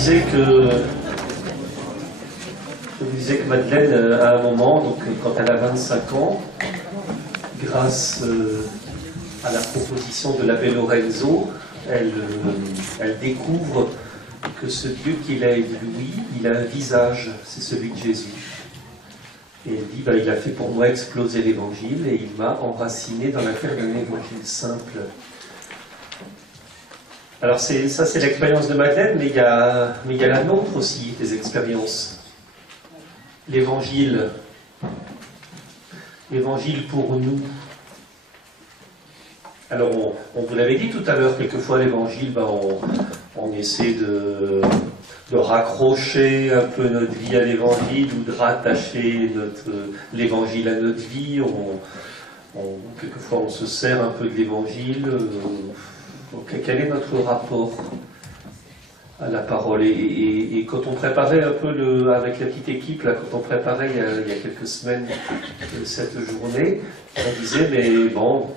vous disais que Madeleine, à un moment, donc, quand elle a 25 ans, grâce à la proposition de l'abbé Lorenzo, elle découvre que ce Dieu qu'il a ébloui, il a un visage, c'est celui de Jésus. Et elle dit, il a fait pour moi exploser l'évangile et il m'a enraciné dans l'affaire d'un évangile simple. Alors ça c'est l'expérience de Madeleine, mais il y a la nôtre aussi, des expériences. L'évangile pour nous. Alors on vous l'avait dit tout à l'heure, quelquefois l'évangile, on essaie de raccrocher un peu notre vie à l'évangile ou de rattacher l'évangile à notre vie. Quelquefois on se sert un peu de l'évangile. Quel est notre rapport à la parole et quand on préparait un peu avec la petite équipe, là, quand on préparait il y a quelques semaines cette journée, on disait mais bon,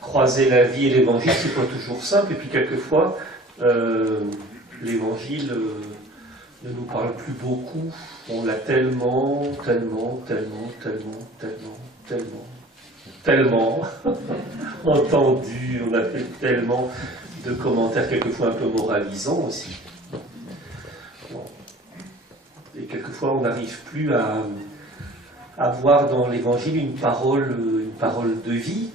croiser la vie et l'évangile c'est pas toujours simple et puis quelquefois l'évangile ne nous parle plus beaucoup, on l'a tellement entendu, on a fait tellement de commentaires quelquefois un peu moralisants aussi. Bon. Et quelquefois on n'arrive plus à voir dans l'évangile une parole de vie.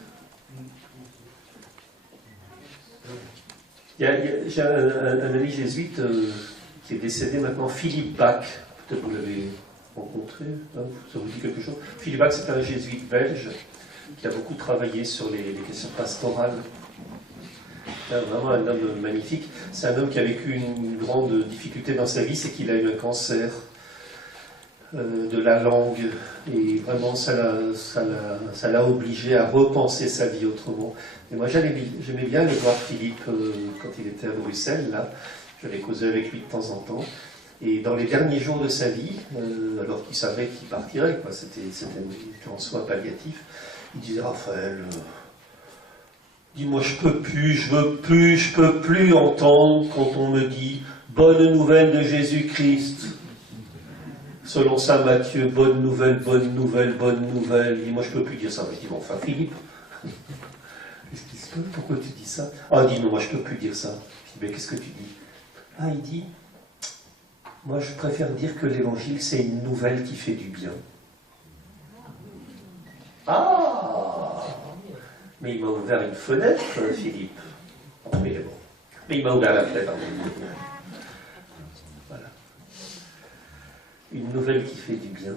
J'ai un ami jésuite qui est décédé maintenant, Philippe Bach, peut-être vous l'avez rencontré, hein, ça vous dit quelque chose. Philippe Bach c'est un jésuite belge qui a beaucoup travaillé sur les questions pastorales. C'est vraiment un homme magnifique. C'est un homme qui a vécu une grande difficulté dans sa vie, c'est qu'il a eu un cancer de la langue. Et vraiment, ça l'a obligé à repenser sa vie autrement. Et moi, j'aimais bien aller voir Philippe quand il était à Bruxelles. Là, j'allais causer avec lui de temps en temps. Et dans les derniers jours de sa vie, alors qu'il savait qu'il partirait, c'était en soi palliatif, il disait « Raphaël, dis-moi, je peux plus entendre quand on me dit « Bonne nouvelle de Jésus-Christ ». Selon saint Matthieu, bonne nouvelle, bonne nouvelle, bonne nouvelle. Dis-moi, je peux plus dire ça. Je dis « Bon, enfin, Philippe, qu'est-ce qui se passe? Pourquoi tu dis ça ?» Ah, il dit « Non, moi, je peux plus dire ça. » Je dis « Mais qu'est-ce que tu dis ?» Ah, il dit « Moi, je préfère dire que l'évangile, c'est une nouvelle qui fait du bien. » Ah! Mais il m'a ouvert une fenêtre, Philippe. Mais bon. Mais il m'a ouvert la fenêtre. Voilà. Une nouvelle qui fait du bien.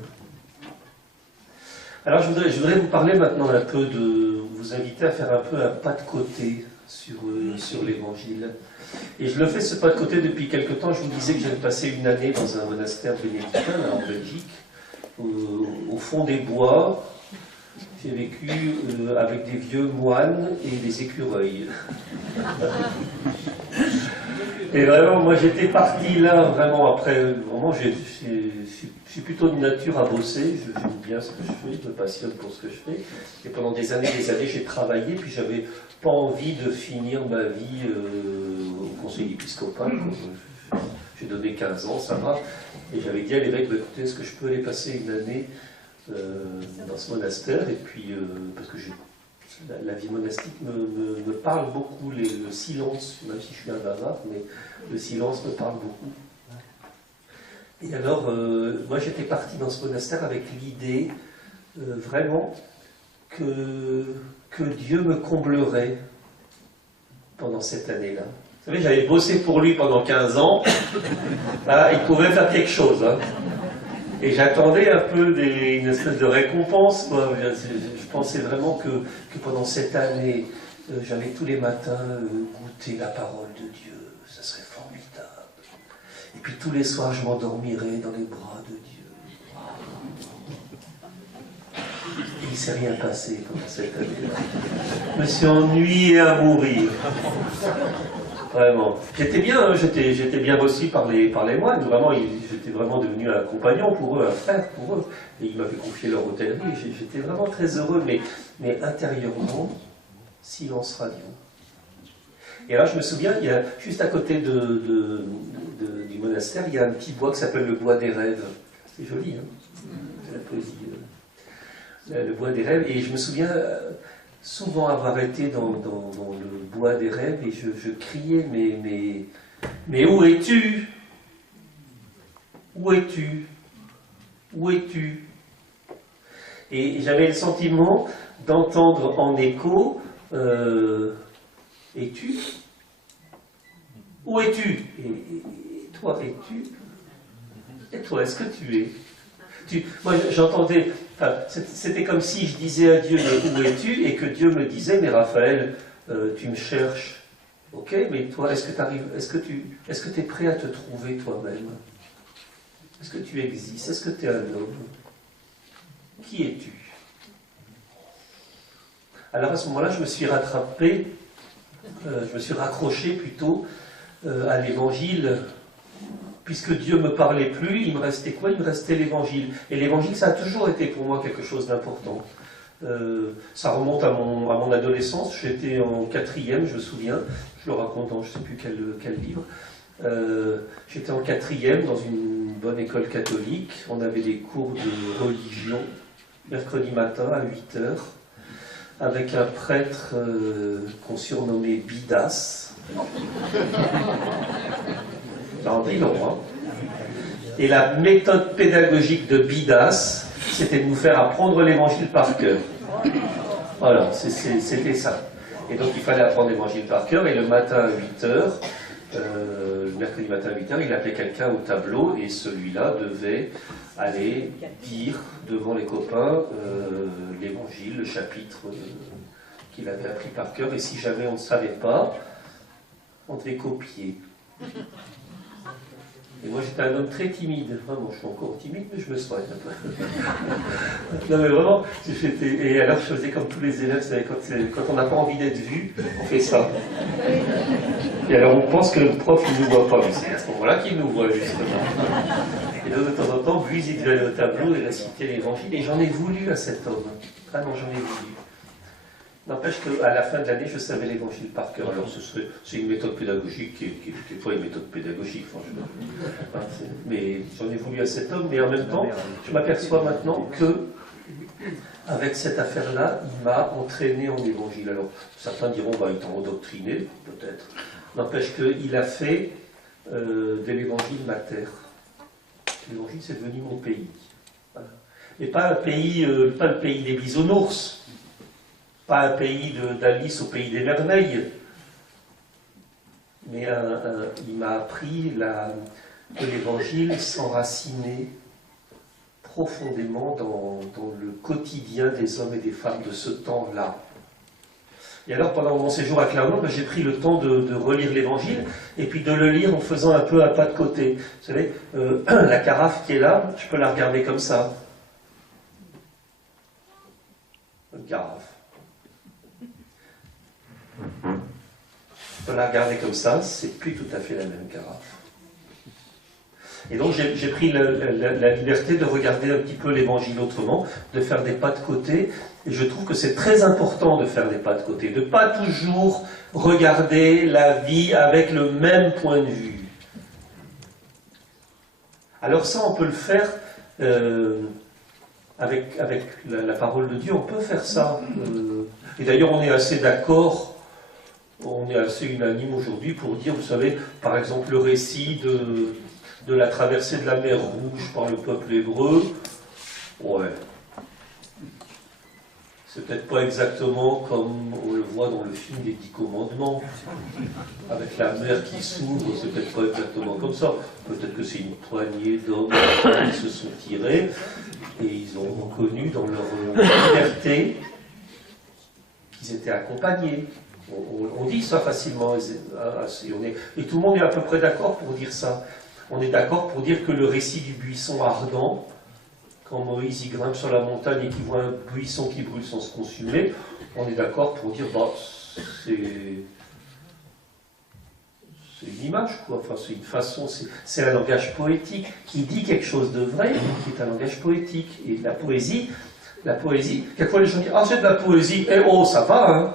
Alors je voudrais vous parler maintenant un peu vous inviter à faire un peu un pas de côté sur l'évangile. Et je le fais ce pas de côté depuis quelque temps. Je vous disais que j'avais passé une année dans un monastère bénédictin, là, en Belgique, au fond des bois. J'ai vécu avec des vieux moines et des écureuils. Et vraiment, moi j'étais parti là, vraiment après, vraiment, je suis plutôt de nature à bosser, j'aime bien ce que je fais, je me passionne pour ce que je fais. Et pendant des années, j'ai travaillé, puis j'avais pas envie de finir ma vie au conseil épiscopal. J'ai donné 15 ans, ça va. Et j'avais dit à l'évêque, écoutez, est-ce que je peux aller passer une année dans ce monastère, et puis parce que la vie monastique me parle beaucoup, le silence, même si je suis un bavard, mais le silence me parle beaucoup. Et alors, moi j'étais parti dans ce monastère avec l'idée vraiment que Dieu me comblerait pendant cette année-là. Vous savez, j'avais bossé pour lui pendant 15 ans, il pouvait faire quelque chose. Hein. Et j'attendais un peu une espèce de récompense, quoi. Je pensais vraiment que pendant cette année, j'allais tous les matins goûter la parole de Dieu. Ça serait formidable. Et puis tous les soirs, je m'endormirais dans les bras de Dieu. Et il ne s'est rien passé pendant cette année-là. Je me suis ennuyé à mourir. Vraiment. J'étais bien, hein, j'étais bien reçu par les moines. Vraiment, j'étais vraiment devenu un compagnon pour eux, un frère pour eux. Et ils m'avaient confié leur hôtellerie. J'étais vraiment très heureux, mais intérieurement, silence radio. Et alors je me souviens, il y a, juste à côté du monastère, il y a un petit bois qui s'appelle le bois des rêves. C'est joli, hein, c'est la poésie. Le bois des rêves. Et je me souviens souvent avoir été dans le bois des rêves et je criais, mais où es-tu? Où es-tu? Où es-tu? Et j'avais le sentiment d'entendre en écho, es-tu? Où es-tu? Et toi, es-tu? Et toi, est-ce que tu es? Moi, j'entendais, enfin, c'était comme si je disais à Dieu, mais où es-tu? Et que Dieu me disait, mais Raphaël, tu me cherches. Ok, mais toi, est-ce que tu arrives, est-ce que tu es prêt à te trouver toi-même? Est-ce que tu existes? Est-ce que tu es un homme? Qui es-tu? Alors à ce moment-là, je me suis rattrapé, je me suis raccroché plutôt à l'évangile. Puisque Dieu ne me parlait plus, il me restait quoi? Il me restait l'évangile. Et l'évangile, ça a toujours été pour moi quelque chose d'important. Ça remonte à mon adolescence. J'étais en 4e, je me souviens. Je le raconte dans je ne sais plus quel livre. J'étais en 4e dans une bonne école catholique. On avait des cours de religion mercredi matin à 8h avec un prêtre qu'on surnommait Bidas. Ça en dit long, hein. Et la méthode pédagogique de Bidas, c'était de nous faire apprendre l'évangile par cœur. Voilà, c'était ça. Et donc il fallait apprendre l'évangile par cœur, et le matin à 8h, le mercredi matin à 8h, il appelait quelqu'un au tableau, et celui-là devait aller dire devant les copains l'évangile, le chapitre qu'il avait appris par cœur, et si jamais on ne savait pas, on devait copier. Et moi j'étais un homme très timide, vraiment, je suis encore timide, mais je me soigne un peu. Non mais vraiment, et alors je faisais comme tous les élèves, quand on n'a pas envie d'être vu, on fait ça. Et alors on pense que le prof il ne nous voit pas, mais c'est à ce moment-là qu'il nous voit justement. Et de temps en temps, Buise il devait aller au tableau et réciter l'évangile, et j'en ai voulu à cet homme, vraiment j'en ai voulu. N'empêche qu'à la fin de l'année, je savais l'évangile par cœur. Alors, c'est une méthode pédagogique qui n'est pas une méthode pédagogique, franchement. Mais j'en ai voulu à cet homme, mais en même temps, je m'aperçois maintenant que, avec cette affaire-là, il m'a entraîné en évangile. Alors, certains diront, bah, il t'a endoctriné, peut-être. N'empêche qu'il a fait de l'évangile ma terre. L'évangile, c'est devenu mon pays. Voilà. Et pas le pays des bisounours. Pas un pays d'Alice au pays des merveilles, mais il m'a appris que l'Évangile s'enracinait profondément dans le quotidien des hommes et des femmes de ce temps-là. Et alors, pendant mon séjour à Clermont, j'ai pris le temps de relire l'Évangile, et puis de le lire en faisant un peu un pas de côté. Vous savez, la carafe qui est là, je peux la regarder comme ça. Une carafe. Je peux la regarder comme ça, c'est plus tout à fait la même carafe. Et donc j'ai pris la liberté de regarder un petit peu l'évangile autrement, de faire des pas de côté, et je trouve que c'est très important de faire des pas de côté, de ne pas toujours regarder la vie avec le même point de vue. Alors ça, on peut le faire avec la parole de Dieu, on peut faire ça. Et d'ailleurs, on est assez d'accord. On est assez unanime aujourd'hui pour dire, vous savez, par exemple, le récit de la traversée de la mer Rouge par le peuple hébreu, ouais. C'est peut-être pas exactement comme on le voit dans le film des 10 commandements, avec la mer qui s'ouvre, c'est peut-être pas exactement comme ça. Peut-être que c'est une poignée d'hommes qui se sont tirés, et ils ont reconnu dans leur liberté qu'ils étaient accompagnés. On dit ça facilement, et tout le monde est à peu près d'accord pour dire ça. On est d'accord pour dire que le récit du buisson ardent, quand Moïse y grimpe sur la montagne et qu'il voit un buisson qui brûle sans se consumer, on est d'accord pour dire, bah, c'est une image, quoi. Enfin, c'est une façon, c'est un langage poétique qui dit quelque chose de vrai, qui est un langage poétique. Et la poésie, quelquefois les gens disent, ah, c'est de la poésie, eh oh, ça va, hein.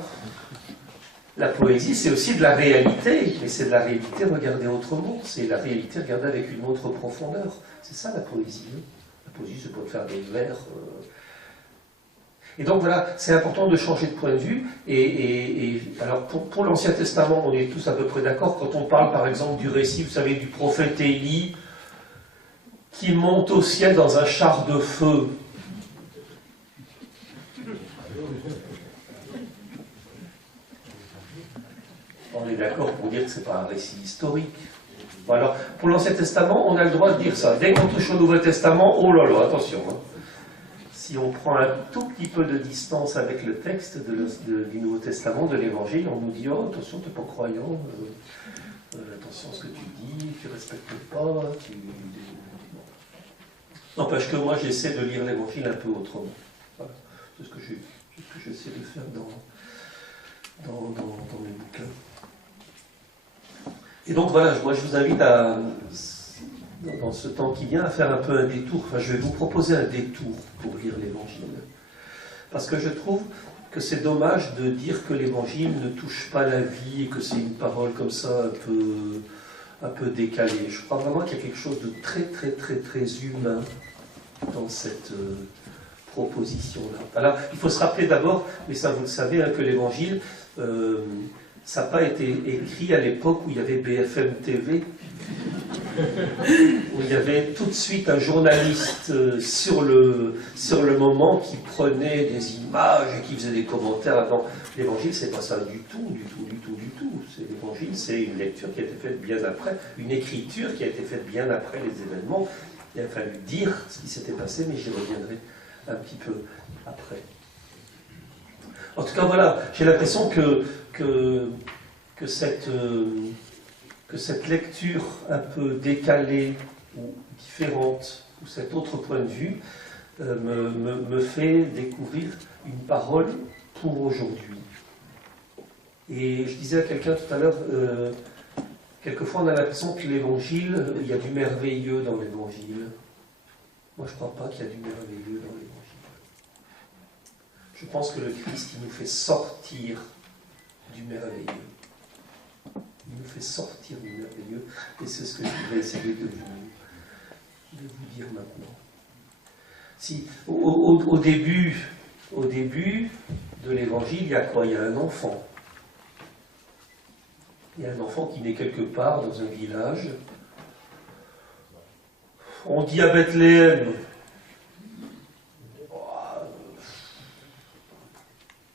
La poésie, c'est aussi de la réalité, mais c'est de la réalité regardée autrement, c'est la réalité regardée avec une autre profondeur. C'est ça la poésie. Hein. La poésie, c'est pas de faire des vers. Et donc voilà, c'est important de changer de point de vue. Et alors pour l'Ancien Testament, on est tous à peu près d'accord. Quand on parle par exemple du récit, vous savez, du prophète Élie, qui monte au ciel dans un char de feu. On est d'accord pour dire que ce n'est pas un récit historique. Bon, alors, pour l'Ancien Testament, on a le droit de dire ça. Dès qu'on touche au Nouveau Testament, oh là là, attention. Hein. Si on prend un tout petit peu de distance avec le texte du Nouveau Testament, de l'Évangile, on nous dit, oh, attention, tu n'es pas croyant, attention à ce que tu dis, tu ne respectes pas, tu... N'empêche que moi, j'essaie de lire l'Évangile un peu autrement. Voilà. C'est ce que j'essaie de faire dans mes bouquins. Et donc voilà, moi je vous invite à, dans ce temps qui vient, à faire un peu un détour. Enfin, je vais vous proposer un détour pour lire l'Évangile. Parce que je trouve que c'est dommage de dire que l'Évangile ne touche pas la vie et que c'est une parole comme ça un peu décalée. Je crois vraiment qu'il y a quelque chose de très très très très humain dans cette proposition-là. Alors, il faut se rappeler d'abord, mais ça vous le savez, hein, que l'Évangile, ça n'a pas été écrit à l'époque où il y avait BFM TV, où il y avait tout de suite un journaliste sur le moment qui prenait des images et qui faisait des commentaires. Non, l'Évangile, c'est pas ça du tout. L'Évangile, c'est une lecture qui a été faite bien après, une écriture qui a été faite bien après les événements. Il a fallu dire ce qui s'était passé, mais j'y reviendrai un petit peu après. En tout cas, voilà, j'ai l'impression que cette lecture un peu décalée ou différente, ou cet autre point de vue, me fait découvrir une parole pour aujourd'hui. Et je disais à quelqu'un tout à l'heure, quelquefois on a l'impression que l'Évangile, il y a du merveilleux dans l'Évangile. Moi je ne crois pas qu'il y a du merveilleux dans l'Évangile. Je pense que le Christ, il nous fait sortir du merveilleux. Il nous fait sortir du merveilleux, et c'est ce que je vais essayer de vous dire maintenant. Si, au début de l'Évangile, il y a quoi? Il y a un enfant. Il y a un enfant qui naît quelque part dans un village. On dit à Bethléem.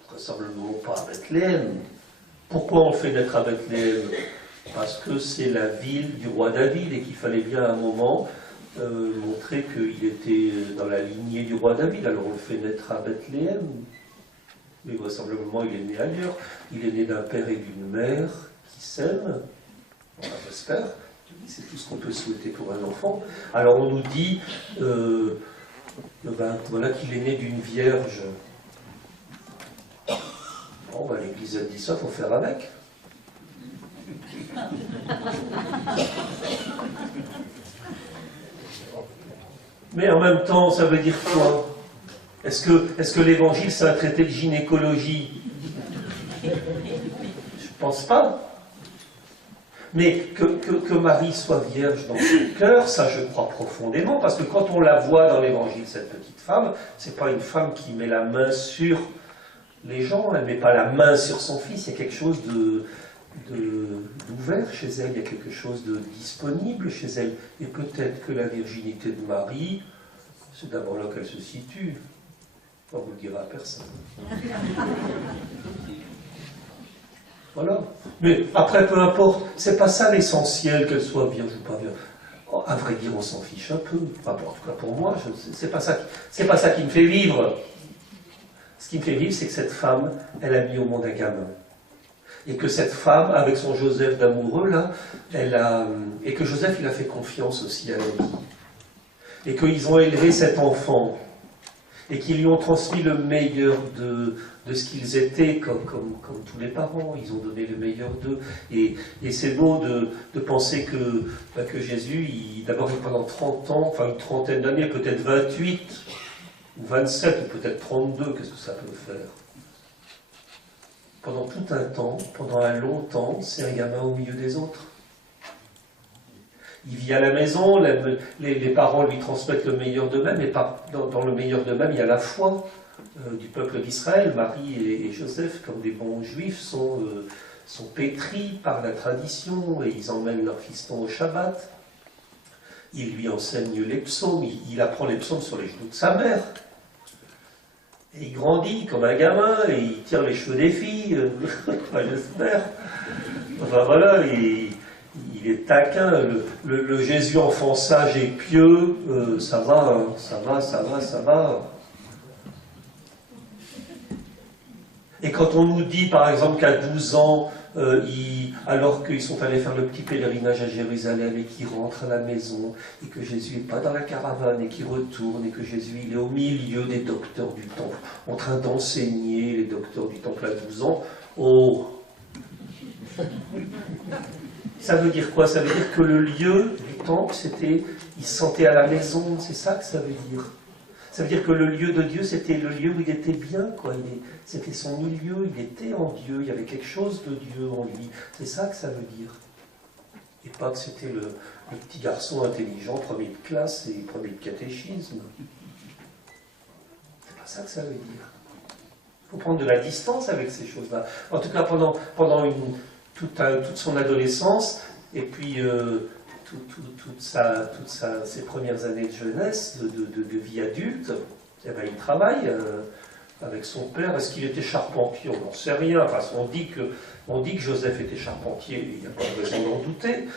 Vraisemblablement pas à Bethléem. Pourquoi on le fait naître à Bethléem? Parce que c'est la ville du roi David et qu'il fallait bien à un moment montrer qu'il était dans la lignée du roi David. Alors on le fait naître à Bethléem. Mais vraisemblablement il est né ailleurs. Il est né d'un père et d'une mère qui s'aiment. Voilà, j'espère. C'est tout ce qu'on peut souhaiter pour un enfant. Alors on nous dit voilà qu'il est né d'une vierge. Bon, l'Église a dit ça, il faut faire avec. Mais en même temps, ça veut dire quoi? Est-ce que l'Évangile, c'est un traité de gynécologie? Je ne pense pas. Mais que Marie soit vierge dans son cœur, ça je crois profondément, parce que quand on la voit dans l'Évangile, cette petite femme, c'est pas une femme qui met la main sur les gens, elle ne met pas la main sur son fils, il y a quelque chose d'ouvert chez elle, il y a quelque chose de disponible chez elle. Et peut-être que la virginité de Marie, c'est d'abord là qu'elle se situe. On ne vous le dira à personne. Voilà. Mais après, peu importe, c'est pas ça l'essentiel, qu'elle soit vierge ou pas vierge. Oh, à vrai dire, on s'en fiche un peu. Enfin, en tout cas pour moi, c'est pas ça qui me fait vivre. Ce qui me fait vivre, c'est que cette femme, elle a mis au monde un gamin. Et que cette femme, avec son Joseph d'amoureux, là, et que Joseph, il a fait confiance aussi à la vie. Et qu'ils ont élevé cet enfant. Et qu'ils lui ont transmis le meilleur de ce qu'ils étaient, comme tous les parents. Ils ont donné le meilleur d'eux. Et c'est beau de penser que Jésus, d'abord pendant 30 ans, enfin une trentaine d'années, peut-être 28, ou 27, ou peut-être 32, qu'est-ce que ça peut faire? pendant tout un temps, pendant un long temps, c'est un gamin au milieu des autres. Il vit à la maison, les parents lui transmettent le meilleur d'eux-mêmes, et dans le meilleur d'eux-mêmes, il y a la foi du peuple d'Israël. Marie et Joseph, comme des bons juifs, sont pétris par la tradition, et ils emmènent leur fiston au Shabbat. Ils lui enseignent les psaumes, il apprend les psaumes sur les genoux de sa mère. Et il grandit comme un gamin, et il tire les cheveux des filles, j'espère. Enfin voilà, il est taquin, le Jésus enfant sage et pieux, ça va, hein, ça va. Et quand on nous dit par exemple qu'à 12 ans, alors qu'ils sont allés faire le petit pèlerinage à Jérusalem et qu'ils rentrent à la maison, et que Jésus n'est pas dans la caravane et qu'il retourne, et que Jésus il est au milieu des docteurs du temple, en train d'enseigner les docteurs du temple à 12 ans, oh. Ça veut dire quoi? Ça veut dire que le lieu du temple, il se sentait à la maison, c'est ça que ça veut dire. Ça veut dire que le lieu de Dieu, c'était le lieu où il était bien, quoi. C'était son milieu, il était en Dieu, il y avait quelque chose de Dieu en lui. C'est ça que ça veut dire. Et pas que c'était le petit garçon intelligent, premier de classe et premier de catéchisme. C'est pas ça que ça veut dire. Il faut prendre de la distance avec ces choses-là. En tout cas, pendant toute son adolescence, et puis ses premières années de jeunesse, de vie adulte, eh ben, il travaille avec son père. Est-ce qu'il était charpentier? On n'en sait rien. Enfin, on dit que Joseph était charpentier, il n'y a pas de raison d'en douter.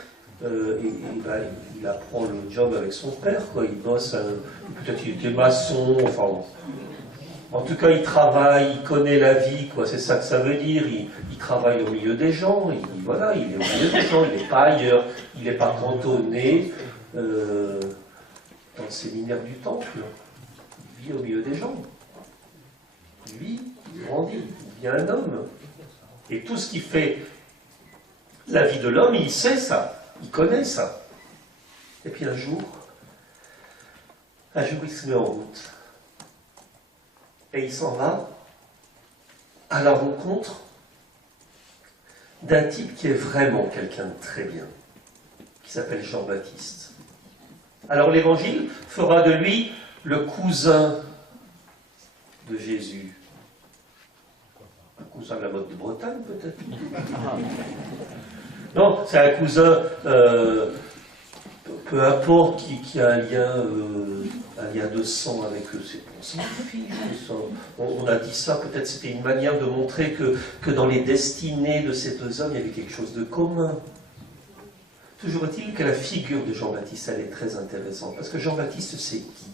Ben, il apprend le job avec son père, quoi. Il bosse, peut-être qu'il était maçon, enfin... En tout cas, il travaille, il connaît la vie, quoi. C'est ça que ça veut dire. Il travaille au milieu des gens, il est au milieu des gens, il n'est pas ailleurs, il n'est pas cantonné dans le séminaire du temple. Il vit au milieu des gens. Lui, il grandit, il devient un homme. Et tout ce qui fait la vie de l'homme, il sait ça, il connaît ça. Et puis un jour, il se met en route. Et il s'en va à la rencontre d'un type qui est vraiment quelqu'un de très bien, qui s'appelle Jean-Baptiste. Alors l'Évangile fera de lui le cousin de Jésus. Un cousin de la mode de Bretagne, peut-être? Non, c'est un cousin, peu importe, qui a un lien de sang avec ses filles. On a dit ça, peut-être c'était une manière de montrer que dans les destinées de ces deux hommes, il y avait quelque chose de commun. Toujours est-il que la figure de Jean-Baptiste, elle est très intéressante, parce que Jean-Baptiste, c'est qui?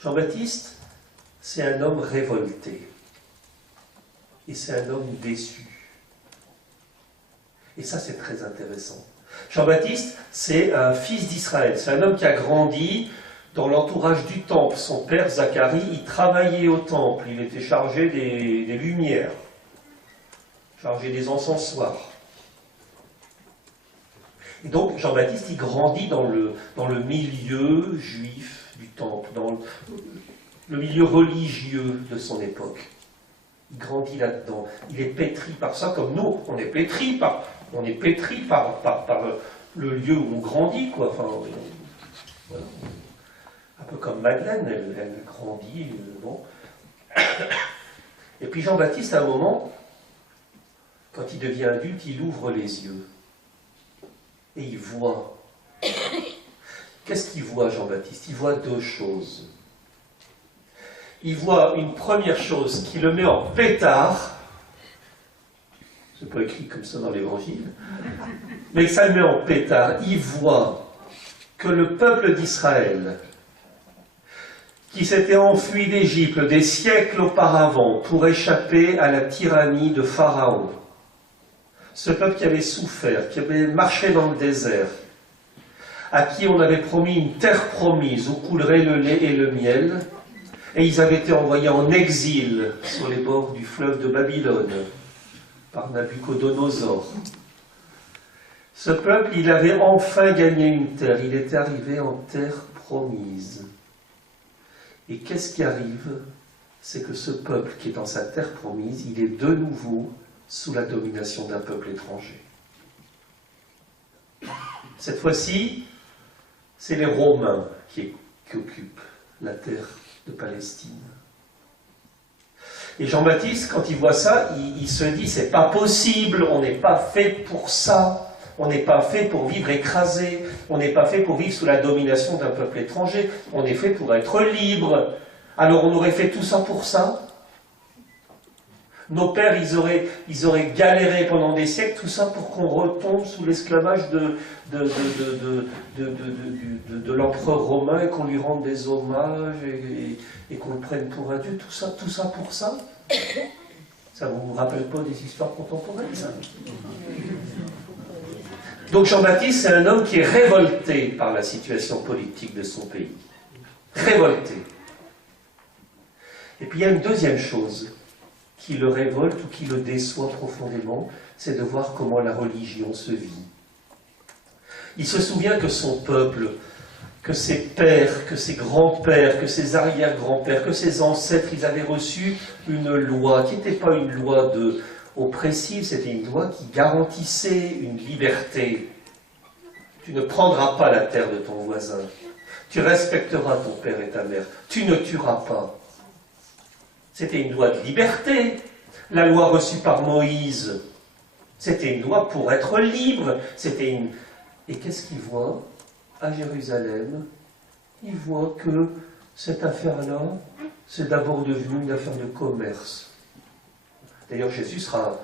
Jean-Baptiste, c'est un homme révolté, et c'est un homme déçu. Et ça, c'est très intéressant. Jean-Baptiste, c'est un fils d'Israël, c'est un homme qui a grandi dans l'entourage du temple. Son père, Zacharie, il travaillait au temple, il était chargé des lumières, chargé des encensoirs. Et donc, Jean-Baptiste, il grandit dans le milieu juif du temple, dans le milieu religieux de son époque. Il grandit là-dedans, il est pétri par ça, comme nous, on est pétri par le lieu où on grandit, quoi. Enfin, voilà. Un peu comme Madeleine, elle grandit, bon. Et puis Jean-Baptiste, à un moment, quand il devient adulte, il ouvre les yeux. Et il voit. Qu'est-ce qu'il voit, Jean-Baptiste? Il voit deux choses. Il voit une première chose qui le met en pétard. C'est pas écrit comme ça dans l'Évangile. Mais ça le met en pétard. Il voit que le peuple d'Israël, qui s'était enfui d'Égypte des siècles auparavant pour échapper à la tyrannie de Pharaon, ce peuple qui avait souffert, qui avait marché dans le désert, à qui on avait promis une terre promise où coulerait le lait et le miel, et ils avaient été envoyés en exil sur les bords du fleuve de Babylone par Nabuchodonosor. Ce peuple, il avait enfin gagné une terre, il était arrivé en terre promise. Et qu'est-ce qui arrive? c'est que ce peuple qui est dans sa terre promise, il est de nouveau sous la domination d'un peuple étranger. Cette fois-ci, c'est les Romains qui occupent la terre de Palestine. Et Jean-Baptiste, quand il voit ça, il se dit, c'est pas possible, on n'est pas fait pour ça, on n'est pas fait pour vivre écrasé, on n'est pas fait pour vivre sous la domination d'un peuple étranger, on est fait pour être libre. Alors on aurait fait tout ça pour ça? Nos pères, ils auraient galéré pendant des siècles, tout ça pour qu'on retombe sous l'esclavage de l'empereur romain et qu'on lui rende des hommages et qu'on le prenne pour un dieu, tout ça pour ça? Ça ne vous rappelle pas des histoires contemporaines, ça? Donc Jean-Baptiste, c'est un homme qui est révolté par la situation politique de son pays. Révolté. Et puis il y a une deuxième chose qui le révolte ou qui le déçoit profondément, c'est de voir comment la religion se vit. Il se souvient que son peuple, que ses pères, que ses grands-pères, que ses arrière-grands-pères, que ses ancêtres, ils avaient reçu une loi qui n'était pas une loi oppressive, c'était une loi qui garantissait une liberté. Tu ne prendras pas la terre de ton voisin, tu respecteras ton père et ta mère, tu ne tueras pas. C'était une loi de liberté. La loi reçue par Moïse, c'était une loi pour être libre. Et qu'est-ce qu'il voit à Jérusalem? Il voit que cette affaire-là, c'est d'abord devenu une affaire de commerce. D'ailleurs, Jésus sera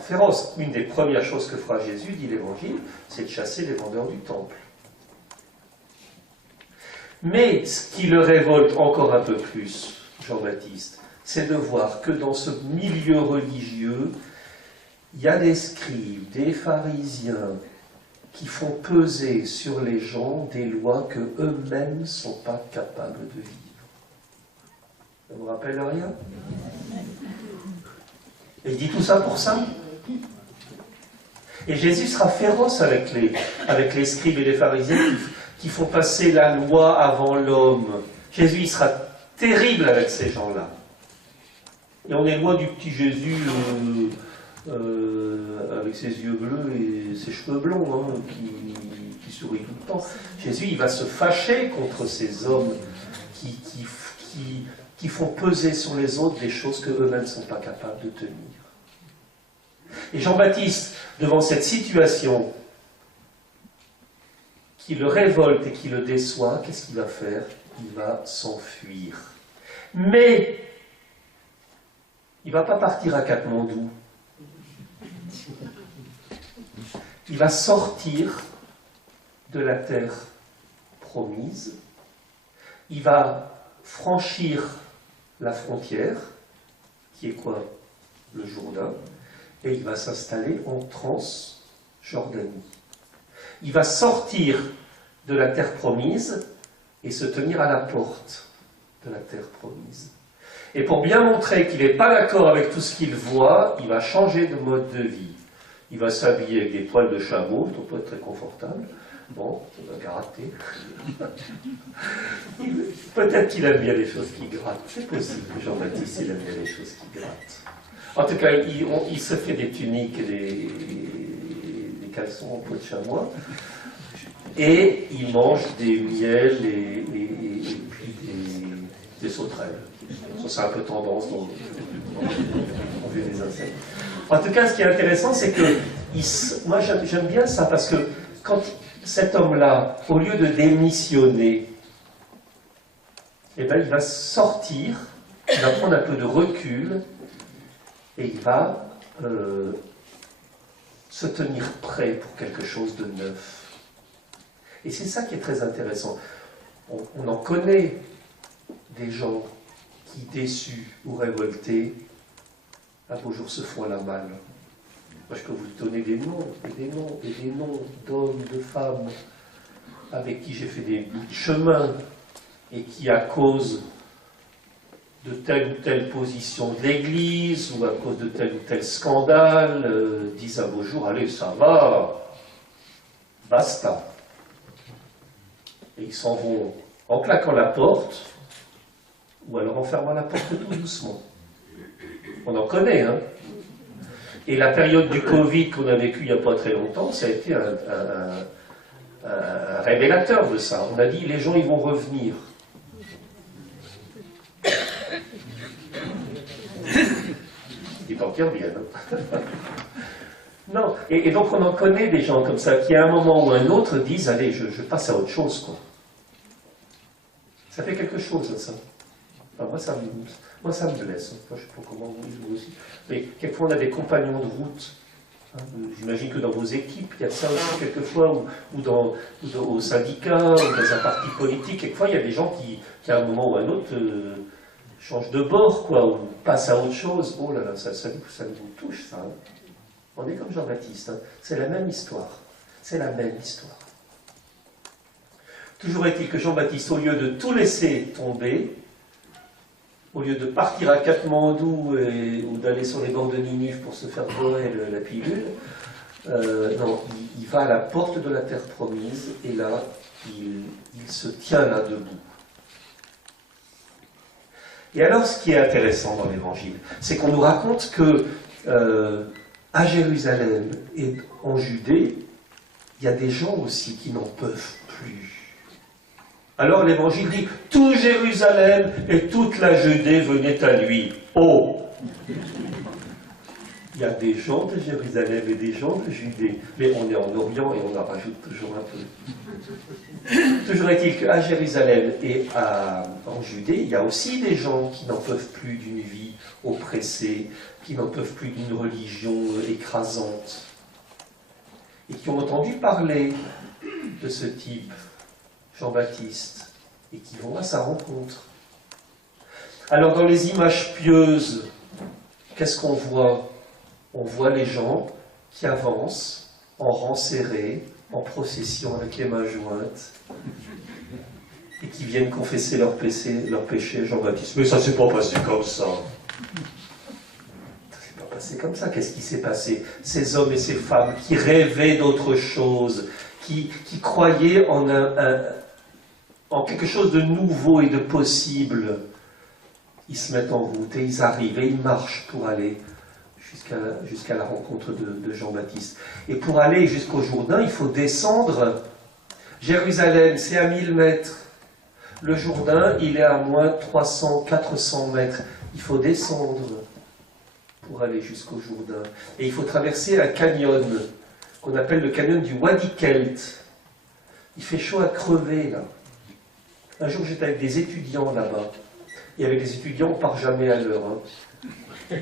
féroce. Une des premières choses que fera Jésus, dit l'Évangile, c'est de chasser les vendeurs du temple. Mais ce qui le révolte encore un peu plus, Jean-Baptiste, c'est de voir que dans ce milieu religieux, il y a des scribes, des pharisiens qui font peser sur les gens des lois que eux-mêmes ne sont pas capables de vivre. Ça vous rappelle rien? Et il dit tout ça pour ça. Et Jésus sera féroce avec les scribes et les pharisiens qui font passer la loi avant l'homme. Jésus, il sera terrible avec ces gens-là. Et on est loin du petit Jésus avec ses yeux bleus et ses cheveux blonds, hein, qui sourit tout le temps. Jésus, il va se fâcher contre ces hommes qui font peser sur les autres des choses qu'eux-mêmes ne sont pas capables de tenir. Et Jean-Baptiste, devant cette situation qui le révolte et qui le déçoit, qu'est-ce qu'il va faire? Il va s'enfuir. Mais il ne va pas partir à Katmandou. Il va sortir de la terre promise. Il va franchir la frontière, qui est quoi? Le Jourdain. Et il va s'installer en Transjordanie. Il va sortir de la terre promise et se tenir à la porte de la terre promise. Et pour bien montrer qu'il n'est pas d'accord avec tout ce qu'il voit, il va changer de mode de vie. Il va s'habiller avec des poils de chameau, ça peut être très confortable. Bon, ça va gratter. Peut-être qu'il aime bien les choses qui grattent. C'est possible que Jean-Baptiste aime bien les choses qui grattent. En tout cas, il se fait des tuniques et des caleçons en peau de chamois. Et il mange des miels et puis des sauterelles. Ça, c'est un peu tendance dans on fait des insectes. En tout cas, ce qui est intéressant, c'est que moi, j'aime bien ça, parce que quand cet homme-là, au lieu de démissionner, eh ben, il va sortir, il va prendre un peu de recul, et il va se tenir prêt pour quelque chose de neuf. Et c'est ça qui est très intéressant. On en connaît des gens qui, déçus ou révoltés, un beau jour se font la malle. Moi, je peux vous donner des noms, et des noms, et des noms d'hommes, de femmes, avec qui j'ai fait des bouts de chemin, et qui, à cause de telle ou telle position de l'Église, ou à cause de tel ou tel scandale, disent un beau jour, allez, ça va, basta. Et ils s'en vont en claquant la porte, ou alors en fermant la porte tout doucement. On en connaît, hein. Et la période du Covid qu'on a vécue il n'y a pas très longtemps, ça a été un révélateur de ça. On a dit, les gens, ils vont revenir. Il tant qu'ils reviennent. Non, et donc on en connaît des gens comme ça, qui à un moment ou un autre disent, allez, je passe à autre chose, quoi. Ça fait quelque chose, ça. Enfin, moi, ça me blesse. Enfin, je ne sais pas comment vous aussi. Mais quelquefois, on a des compagnons de route. Hein. J'imagine que dans vos équipes, il y a ça aussi quelquefois, ou au syndicat, ou dans un parti politique. Quelquefois, il y a des gens qui à un moment ou un autre, changent de bord, quoi, ou passent à autre chose. Oh là là, ça nous touche, ça. Hein. On est comme Jean-Baptiste. Hein. C'est la même histoire. C'est la même histoire. Toujours est-il que Jean-Baptiste, au lieu de tout laisser tomber, au lieu de partir à Katmandou ou d'aller sur les bancs de Ninive pour se faire dorer la pilule, non, il va à la porte de la terre promise, et là, il se tient là debout. Et alors, ce qui est intéressant dans l'Évangile, c'est qu'on nous raconte que à Jérusalem et en Judée, il y a des gens aussi qui n'en peuvent plus. Alors l'Évangile dit, tout Jérusalem et toute la Judée venaient à lui. Oh! Il y a des gens de Jérusalem et des gens de Judée, mais on est en Orient et on en rajoute toujours un peu. Toujours est-il qu'à Jérusalem et en Judée, il y a aussi des gens qui n'en peuvent plus d'une vie oppressée, qui n'en peuvent plus d'une religion écrasante, et qui ont entendu parler de ce type, Jean-Baptiste, et qui vont à sa rencontre. Alors dans les images pieuses, qu'est-ce qu'on voit? On voit les gens qui avancent en rang serré, en procession avec les mains jointes, et qui viennent confesser leur péché à Jean-Baptiste. Mais ça ne s'est pas passé comme ça. Ça ne s'est pas passé comme ça. Qu'est-ce qui s'est passé? Ces hommes et ces femmes qui rêvaient d'autre chose, qui croyaient en quelque chose de nouveau et de possible, ils se mettent en route et ils arrivent et ils marchent pour aller jusqu'à la rencontre de Jean-Baptiste. Et pour aller jusqu'au Jourdain, il faut descendre. Jérusalem, c'est à 1000 mètres. Le Jourdain, il est à moins 300, 400 mètres. Il faut descendre pour aller jusqu'au Jourdain. Et il faut traverser un canyon qu'on appelle le canyon du Wadi Kelt. Il fait chaud à crever, là. Un jour, j'étais avec des étudiants là-bas. Et avec les étudiants, on ne part jamais à l'heure. Hein.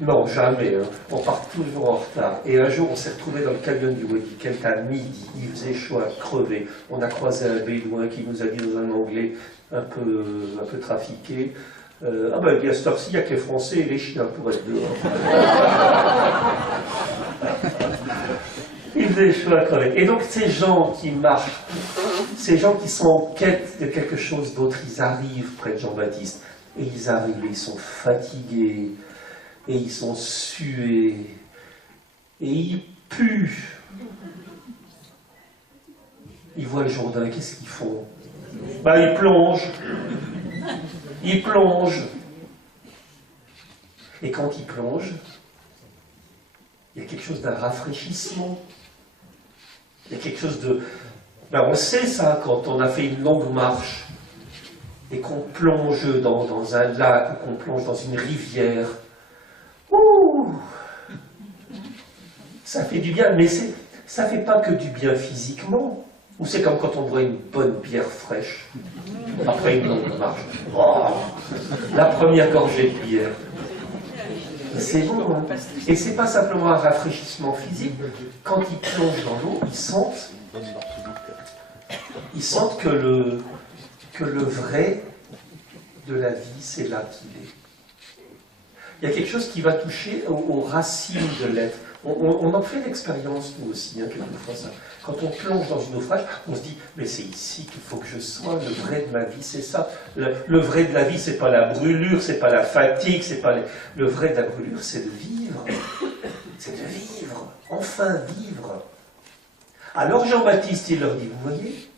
Non, jamais. Hein. On part toujours en retard. Et un jour, on s'est retrouvé dans le canyon du Wadi Kelt à midi. Il faisait chaud à crever. On a croisé un bédouin qui nous a dit dans un anglais un peu trafiqué. Ah ben, à cette heure-ci, il n'y a que les Français et les Chiens pour être dehors. Il faisait chaud à crever. Et donc, ces gens qui marchent, ces gens qui sont en quête de quelque chose d'autre, ils arrivent près de Jean-Baptiste. Et ils arrivent, ils sont fatigués, et ils sont sués, et ils puent. Ils voient le Jourdain, qu'est-ce qu'ils font? Ben, ils plongent. Ils plongent. Et quand ils plongent, il y a quelque chose d'un rafraîchissement. Il y a quelque chose de... Ben, on sait ça quand on a fait une longue marche et qu'on plonge dans un lac ou qu'on plonge dans une rivière. Ouh, ça fait du bien, mais ça ne fait pas que du bien physiquement. Ou c'est comme quand on boit une bonne bière fraîche après une longue marche. Oh, la première gorgée de bière. C'est bon, hein. Et c'est pas simplement un rafraîchissement physique. Quand ils plongent dans l'eau, ils sentent que le vrai de la vie, c'est là qu'il est. Il y a quelque chose qui va toucher aux racines de l'être. On en fait l'expérience, nous aussi, hein, quelquefois, ça. Quand on plonge dans une naufrage, on se dit, mais c'est ici qu'il faut que je sois, le vrai de ma vie, c'est ça. Le vrai de la vie, c'est pas la brûlure, c'est pas la fatigue, c'est pas... Le vrai de la brûlure, c'est de vivre. C'est de vivre, enfin vivre. Alors Jean-Baptiste, il leur dit, vous voyez,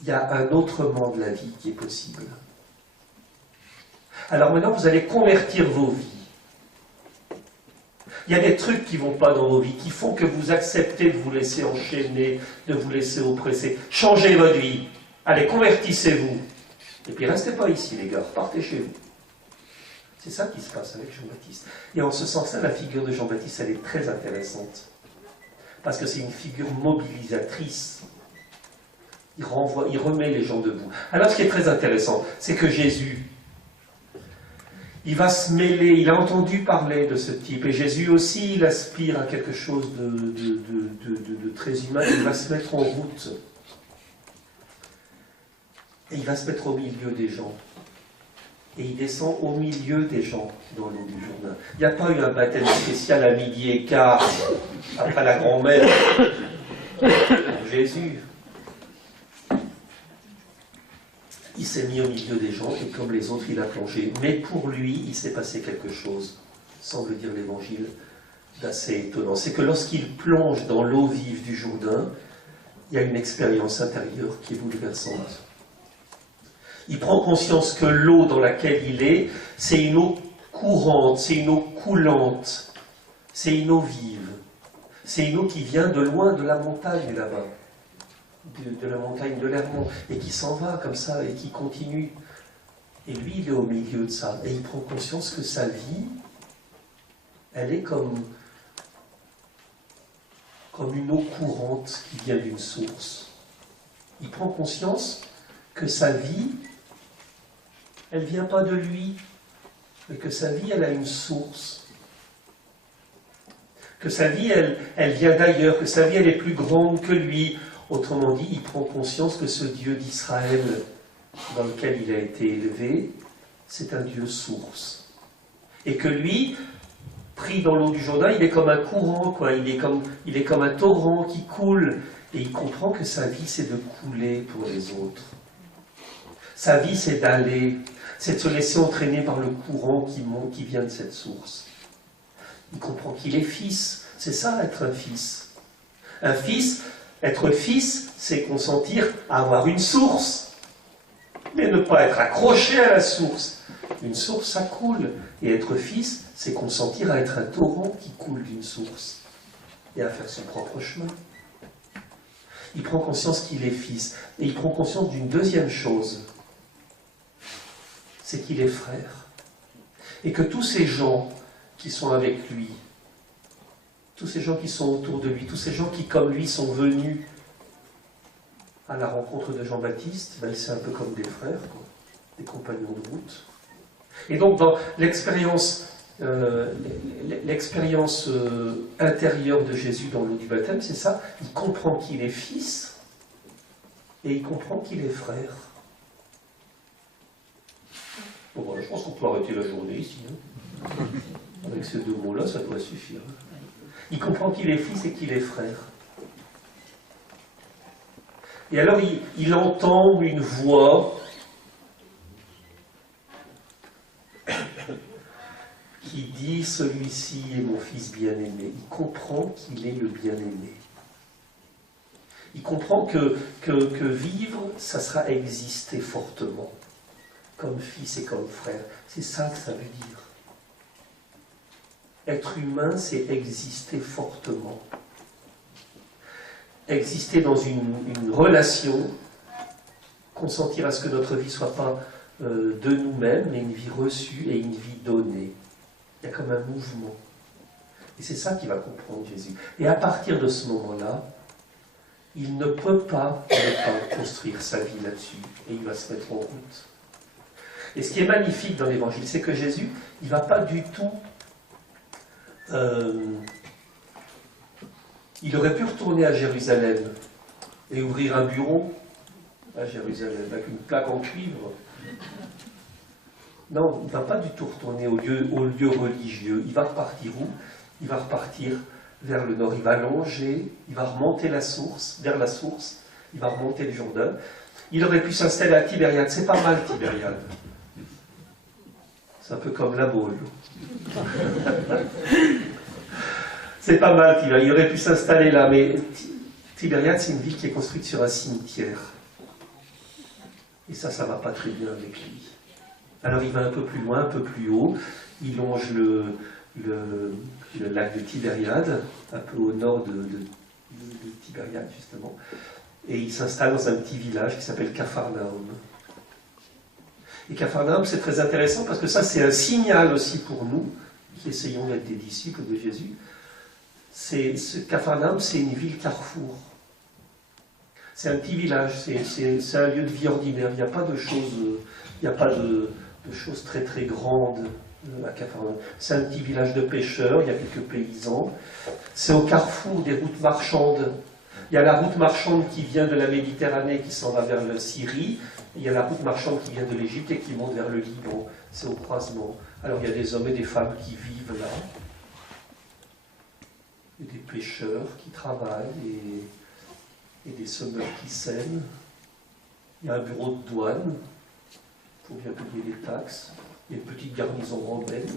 il y a un autrement de la vie qui est possible. Alors maintenant, vous allez convertir vos vies. Il y a des trucs qui ne vont pas dans vos vies, qui font que vous acceptez de vous laisser enchaîner, de vous laisser oppresser. Changez votre vie. Allez, convertissez-vous. Et puis restez pas ici, les gars, partez chez vous. C'est ça qui se passe avec Jean-Baptiste. Et en ce sens-là, la figure de Jean-Baptiste, elle est très intéressante. Parce que c'est une figure mobilisatrice. Il remet les gens debout. Alors ce qui est très intéressant, c'est que Jésus, il va se mêler, il a entendu parler de ce type. Et Jésus aussi, il aspire à quelque chose de très humain. Il va se mettre en route. Et il va se mettre au milieu des gens. Et il descend au milieu des gens dans l'eau du Jourdain. Il n'y a pas eu un baptême spécial à midi et quart, après la grand-mère, pour Jésus. Il s'est mis au milieu des gens, et comme les autres, il a plongé. Mais pour lui, il s'est passé quelque chose, semble dire l'Évangile, d'assez étonnant. C'est que lorsqu'il plonge dans l'eau vive du Jourdain, il y a une expérience intérieure qui est bouleversante. Il prend conscience que l'eau dans laquelle il est, c'est une eau courante, c'est une eau coulante, c'est une eau vive. C'est une eau qui vient de loin de la montagne là-bas, de la montagne de l'Hermont, et qui s'en va comme ça, et qui continue. Et lui, il est au milieu de ça, et il prend conscience que sa vie, elle est comme une eau courante qui vient d'une source. Il prend conscience que sa vie, elle ne vient pas de lui, mais que sa vie, elle a une source. Que sa vie, elle vient d'ailleurs, que sa vie, elle est plus grande que lui. Autrement dit, il prend conscience que ce Dieu d'Israël, dans lequel il a été élevé, c'est un Dieu source. Et que lui, pris dans l'eau du Jourdain, il est comme un courant, quoi. Il est comme un torrent qui coule. Et il comprend que sa vie, c'est de couler pour les autres. Sa vie, c'est d'aller, c'est de se laisser entraîner par le courant qui monte, qui vient de cette source. Il comprend qu'il est fils. C'est ça, être un fils. Un fils, être fils, c'est consentir à avoir une source, mais ne pas être accroché à la source. Une source, ça coule. Et être fils, c'est consentir à être un torrent qui coule d'une source et à faire son propre chemin. Il prend conscience qu'il est fils. Et il prend conscience d'une deuxième chose, c'est qu'il est frère. Et que tous ces gens qui sont avec lui, tous ces gens qui sont autour de lui, tous ces gens qui, comme lui, sont venus à la rencontre de Jean-Baptiste, ben, c'est un peu comme des frères, quoi, des compagnons de route. Et donc, dans l'expérience intérieure de Jésus dans l'eau du baptême, c'est ça, il comprend qu'il est fils et il comprend qu'il est frère. Bon, voilà, je pense qu'on peut arrêter la journée ici. Hein. Avec ces deux mots-là, ça doit suffire. Il comprend qu'il est fils et qu'il est frère. Et alors, il entend une voix qui dit « Celui-ci est mon fils bien-aimé ». Il comprend qu'il est le bien-aimé. Il comprend que vivre, ça sera exister fortement, comme fils et comme frère. C'est ça que ça veut dire. Être humain, c'est exister fortement. Exister dans une relation, consentir à ce que notre vie ne soit pas de nous-mêmes, mais une vie reçue et une vie donnée. Il y a comme un mouvement. Et c'est ça qu'il va comprendre Jésus. Et à partir de ce moment-là, il ne peut pas ne pas construire sa vie là-dessus. Et il va se mettre en route. Et ce qui est magnifique dans l'Évangile, c'est que Jésus, il ne va pas du tout... il aurait pu retourner à Jérusalem et ouvrir un bureau à Jérusalem avec une plaque en cuivre. Non, il ne va pas du tout retourner au lieu religieux. Il va repartir où? Il va repartir vers le nord. Il va longer, il va remonter la source, vers la source, il va remonter le Jourdain. Il aurait pu s'installer à Tibériade. C'est pas mal, Tibériade. C'est un peu comme la Baule. C'est pas mal, Tibériade. Il aurait pu s'installer là, mais Tibériade, c'est une ville qui est construite sur un cimetière. Et ça ne va pas très bien avec lui. Alors il va un peu plus loin, un peu plus haut, il longe le lac de Tibériade, un peu au nord de Tibériade justement, et il s'installe dans un petit village qui s'appelle Capharnaüm. Et Capharnaüm, c'est très intéressant parce que ça, c'est un signal aussi pour nous, qui essayons d'être des disciples de Jésus. Capharnaüm, c'est une ville carrefour. C'est un petit village, c'est un lieu de vie ordinaire. Il n'y a pas de choses très très grandes à Capharnaüm. C'est un petit village de pêcheurs, il y a quelques paysans. C'est au carrefour des routes marchandes. Il y a la route marchande qui vient de la Méditerranée, qui s'en va vers la Syrie. Il y a la route marchande qui vient de l'Égypte et qui monte vers le Liban. C'est au croisement. Alors il y a des hommes et des femmes qui vivent là. Et des pêcheurs qui travaillent et des semeurs qui sèment. Il y a un bureau de douane pour bien payer les taxes. Il y a une petite garnison romaine.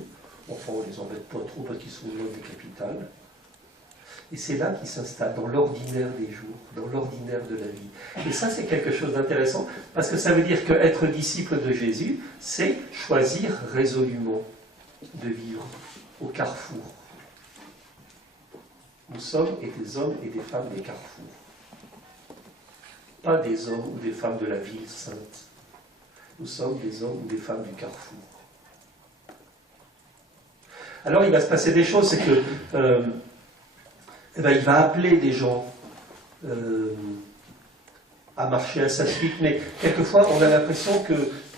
Enfin, on ne les embête pas trop parce qu'ils sont loin des capitales. Et c'est là qu'ils s'installent, dans l'ordinaire des jours, dans l'ordinaire de la vie. Et ça, c'est quelque chose d'intéressant, parce que ça veut dire qu'être disciple de Jésus, c'est choisir résolument de vivre au carrefour. Nous sommes des hommes et des femmes des carrefours. Pas des hommes ou des femmes de la ville sainte. Nous sommes des hommes ou des femmes du carrefour. Alors, il va se passer des choses, c'est que... il va appeler des gens à marcher à sa suite, mais quelquefois on a l'impression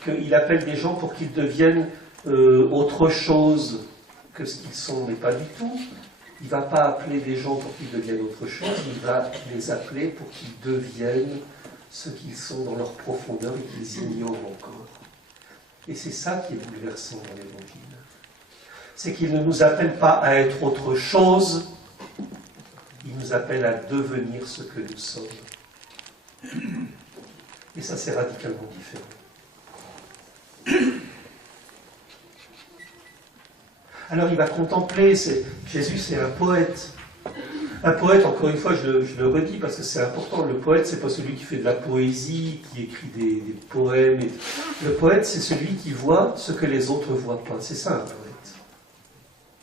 qu'il appelle des gens pour qu'ils deviennent autre chose que ce qu'ils sont, mais pas du tout. Il ne va pas appeler des gens pour qu'ils deviennent autre chose, il va les appeler pour qu'ils deviennent ce qu'ils sont dans leur profondeur et qu'ils ignorent encore. Et c'est ça qui est bouleversant dans l'Évangile. C'est qu'il ne nous appelle pas à être autre chose, il nous appelle à devenir ce que nous sommes. Et ça, c'est radicalement différent. Alors, il va contempler. Jésus, c'est un poète. Un poète, encore une fois, je le redis parce que c'est important. Le poète, c'est pas celui qui fait de la poésie, qui écrit des poèmes. Le poète, c'est celui qui voit ce que les autres ne voient pas. C'est ça, un poète.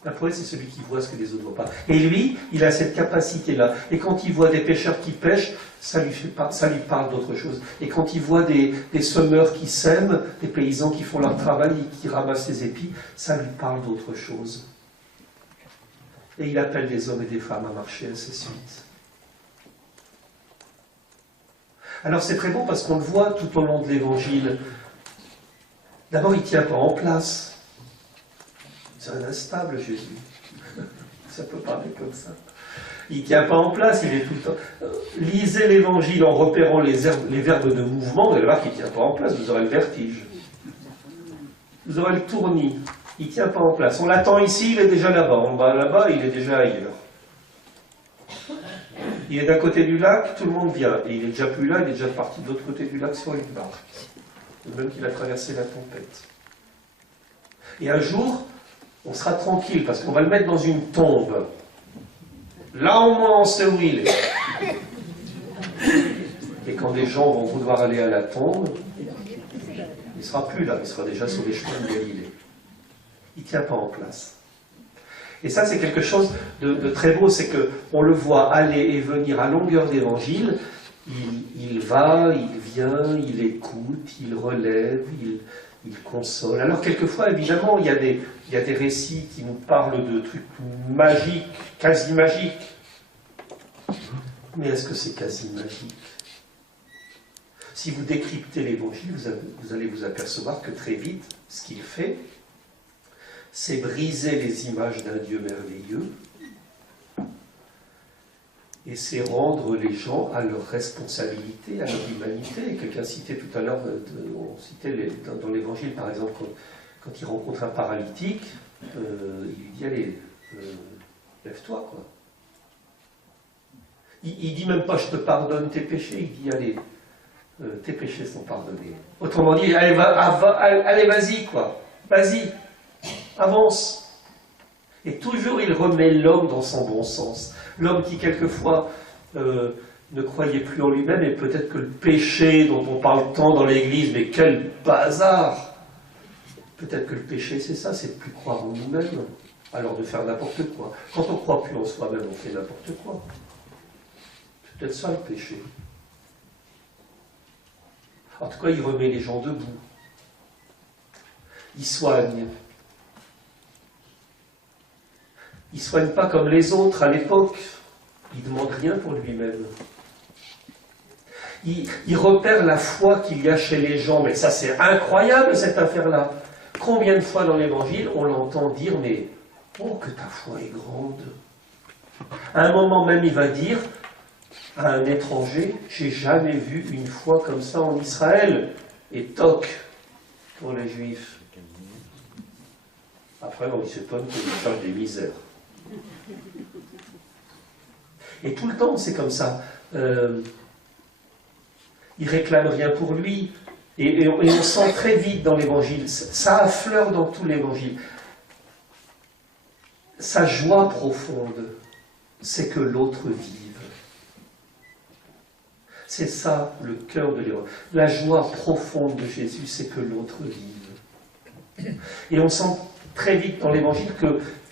Un poète, c'est celui qui voit ce que les autres ne voient pas. Et lui, il a cette capacité-là. Et quand il voit des pêcheurs qui pêchent, ça lui parle d'autre chose. Et quand il voit des semeurs qui sèment, des paysans qui font leur travail et qui ramassent les épis, ça lui parle d'autre chose. Et il appelle des hommes et des femmes à marcher à sa suite. Alors c'est très bon parce qu'on le voit tout au long de l'Évangile. D'abord, il ne tient pas en place. C'est un instable, Jésus. Ça peut parler comme ça. Il ne tient pas en place, il est tout le temps... Lisez l'Évangile en repérant les verbes de mouvement, vous allez voir qu'il ne tient pas en place, vous aurez le vertige. Vous aurez le tournis. Il ne tient pas en place. On l'attend ici, il est déjà là-bas. On va là-bas, il est déjà ailleurs. Il est d'un côté du lac, tout le monde vient. Et il n'est déjà plus là, il est déjà parti de l'autre côté du lac sur une barque. Même qu'il a traversé la tempête. Et un jour, on sera tranquille, parce qu'on va le mettre dans une tombe. Là, au moins, on sait où il est. Et quand des gens vont vouloir aller à la tombe, il ne sera plus là, il sera déjà sur les chemins de Galilée. Il ne tient pas en place. Et ça, c'est quelque chose de très beau, c'est qu'on le voit aller et venir à longueur d'évangile. Il va, il vient, il écoute, il relève, il console. Alors, quelquefois, évidemment, il y a des récits qui nous parlent de trucs magiques, quasi magiques. Mais est-ce que c'est quasi magique? Si vous décryptez l'Évangile, vous allez vous apercevoir que très vite, ce qu'il fait, c'est briser les images d'un Dieu merveilleux et c'est rendre les gens à leur responsabilité, à leur humanité. Quelqu'un citait tout à l'heure, on citait dans l'Évangile, par exemple, quand il rencontre un paralytique, il lui dit, allez, lève-toi, quoi. Il dit même pas, je te pardonne tes péchés, il dit, allez, tes péchés sont pardonnés. Autrement dit, allez, vas-y, quoi, vas-y, avance. Et toujours il remet l'homme dans son bon sens. L'homme qui quelquefois ne croyait plus en lui-même, et peut-être que le péché dont on parle tant dans l'Église, mais quel bazar! Peut-être que le péché, c'est ça, c'est de plus croire en nous-mêmes, alors de faire n'importe quoi. Quand on ne croit plus en soi-même, on fait n'importe quoi. C'est peut-être ça le péché. En tout cas, il remet les gens debout. Il soigne. Il ne soigne pas comme les autres à l'époque. Il ne demande rien pour lui-même. Il repère la foi qu'il y a chez les gens. Mais ça, c'est incroyable, cette affaire-là. Combien de fois dans l'Évangile, on l'entend dire, mais oh, que ta foi est grande. À un moment même, il va dire à un étranger, j'ai jamais vu une foi comme ça en Israël. Et toc, pour les Juifs. Après, on s'étonne qu'il cherche des misères. Et tout le temps, c'est comme ça. Il réclame rien pour lui. Et on sent très vite dans l'Évangile, ça affleure dans tout l'Évangile. Sa joie profonde, c'est que l'autre vive. C'est ça le cœur de l'Évangile. La joie profonde de Jésus, c'est que l'autre vive. Et on sent très vite dans l'Évangile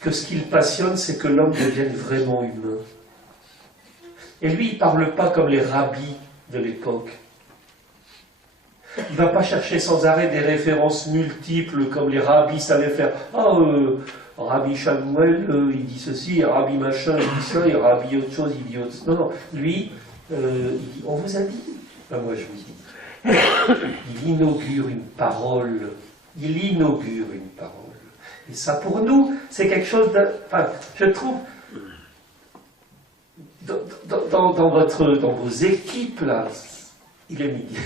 que ce qui le passionne, c'est que l'homme devienne vraiment humain. Et lui, il ne parle pas comme les rabbis de l'époque. Il ne va pas chercher sans arrêt des références multiples comme les rabbis savaient faire. Rabbi Shamuel, il dit ceci, Rabbi machin, il dit ça, et Rabbi autre chose, il dit autre chose. Non, non, lui, il dit, on vous a dit. Ben moi, je vous dis. Il inaugure une parole. Il inaugure une parole. Et ça, pour nous, c'est quelque chose de... Enfin, je trouve... Dans vos équipes, là, il est midi.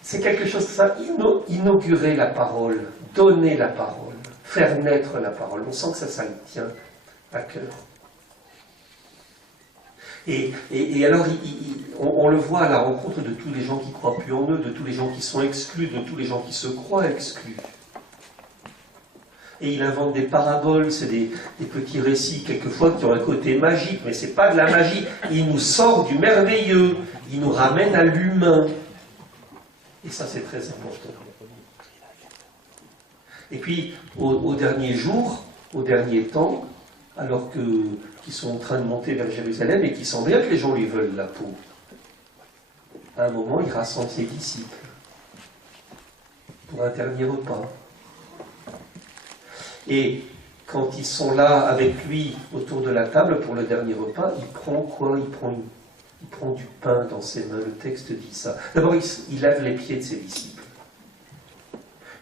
C'est quelque chose de ça, inaugurer la parole, donner la parole, faire naître la parole. On sent que ça lui tient à cœur. Et alors, on le voit à la rencontre de tous les gens qui ne croient plus en eux, de tous les gens qui sont exclus, de tous les gens qui se croient exclus. Et il invente des paraboles, c'est des petits récits, quelquefois, qui ont un côté magique, mais ce n'est pas de la magie. Il nous sort du merveilleux, il nous ramène à l'humain. Et ça, c'est très important. Et puis, au dernier jour, au dernier temps, alors qu'ils sont en train de monter vers Jérusalem et qu'il sent bien que les gens lui veulent la peau, à un moment, il rassemble ses disciples pour un dernier repas. Et quand ils sont là avec lui autour de la table pour le dernier repas, il prend quoi? Il prend du pain dans ses mains. Le texte dit ça. D'abord, il lave les pieds de ses disciples.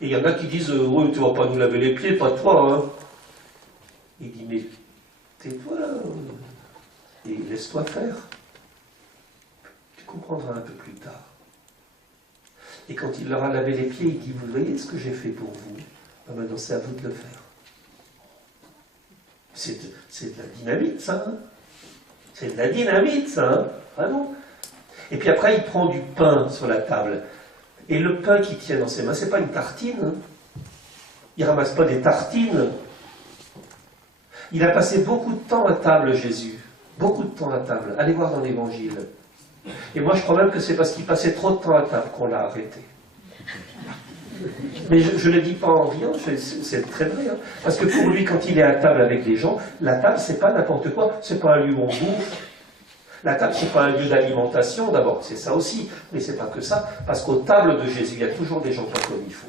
Et il y en a qui disent oui, tu ne vas pas nous laver les pieds, pas toi. Hein. Il dit mais tais-toi là et laisse-toi faire. Tu comprendras un peu plus tard. Et quand il leur a lavé les pieds, il dit vous voyez ce que j'ai fait pour vous? Ben maintenant, c'est à vous de le faire. C'est de la dynamite, ça. Hein, c'est de la dynamite, ça. Hein, vraiment. Et puis après, il prend du pain sur la table. Et le pain qu'il tient dans ses mains, c'est pas une tartine. Hein. Il ne ramasse pas des tartines. Il a passé beaucoup de temps à table, Jésus. Beaucoup de temps à table. Allez voir dans l'Évangile. Et moi, je crois même que c'est parce qu'il passait trop de temps à table qu'on l'a arrêté. Mais je ne le dis pas en riant, c'est très vrai. Hein. Parce que pour lui, quand il est à table avec les gens, la table, c'est pas n'importe quoi. C'est pas un lieu où on bouffe. La table, c'est pas un lieu d'alimentation, d'abord. C'est ça aussi. Mais c'est pas que ça. Parce qu'aux tables de Jésus, il y a toujours des gens pas comme il faut.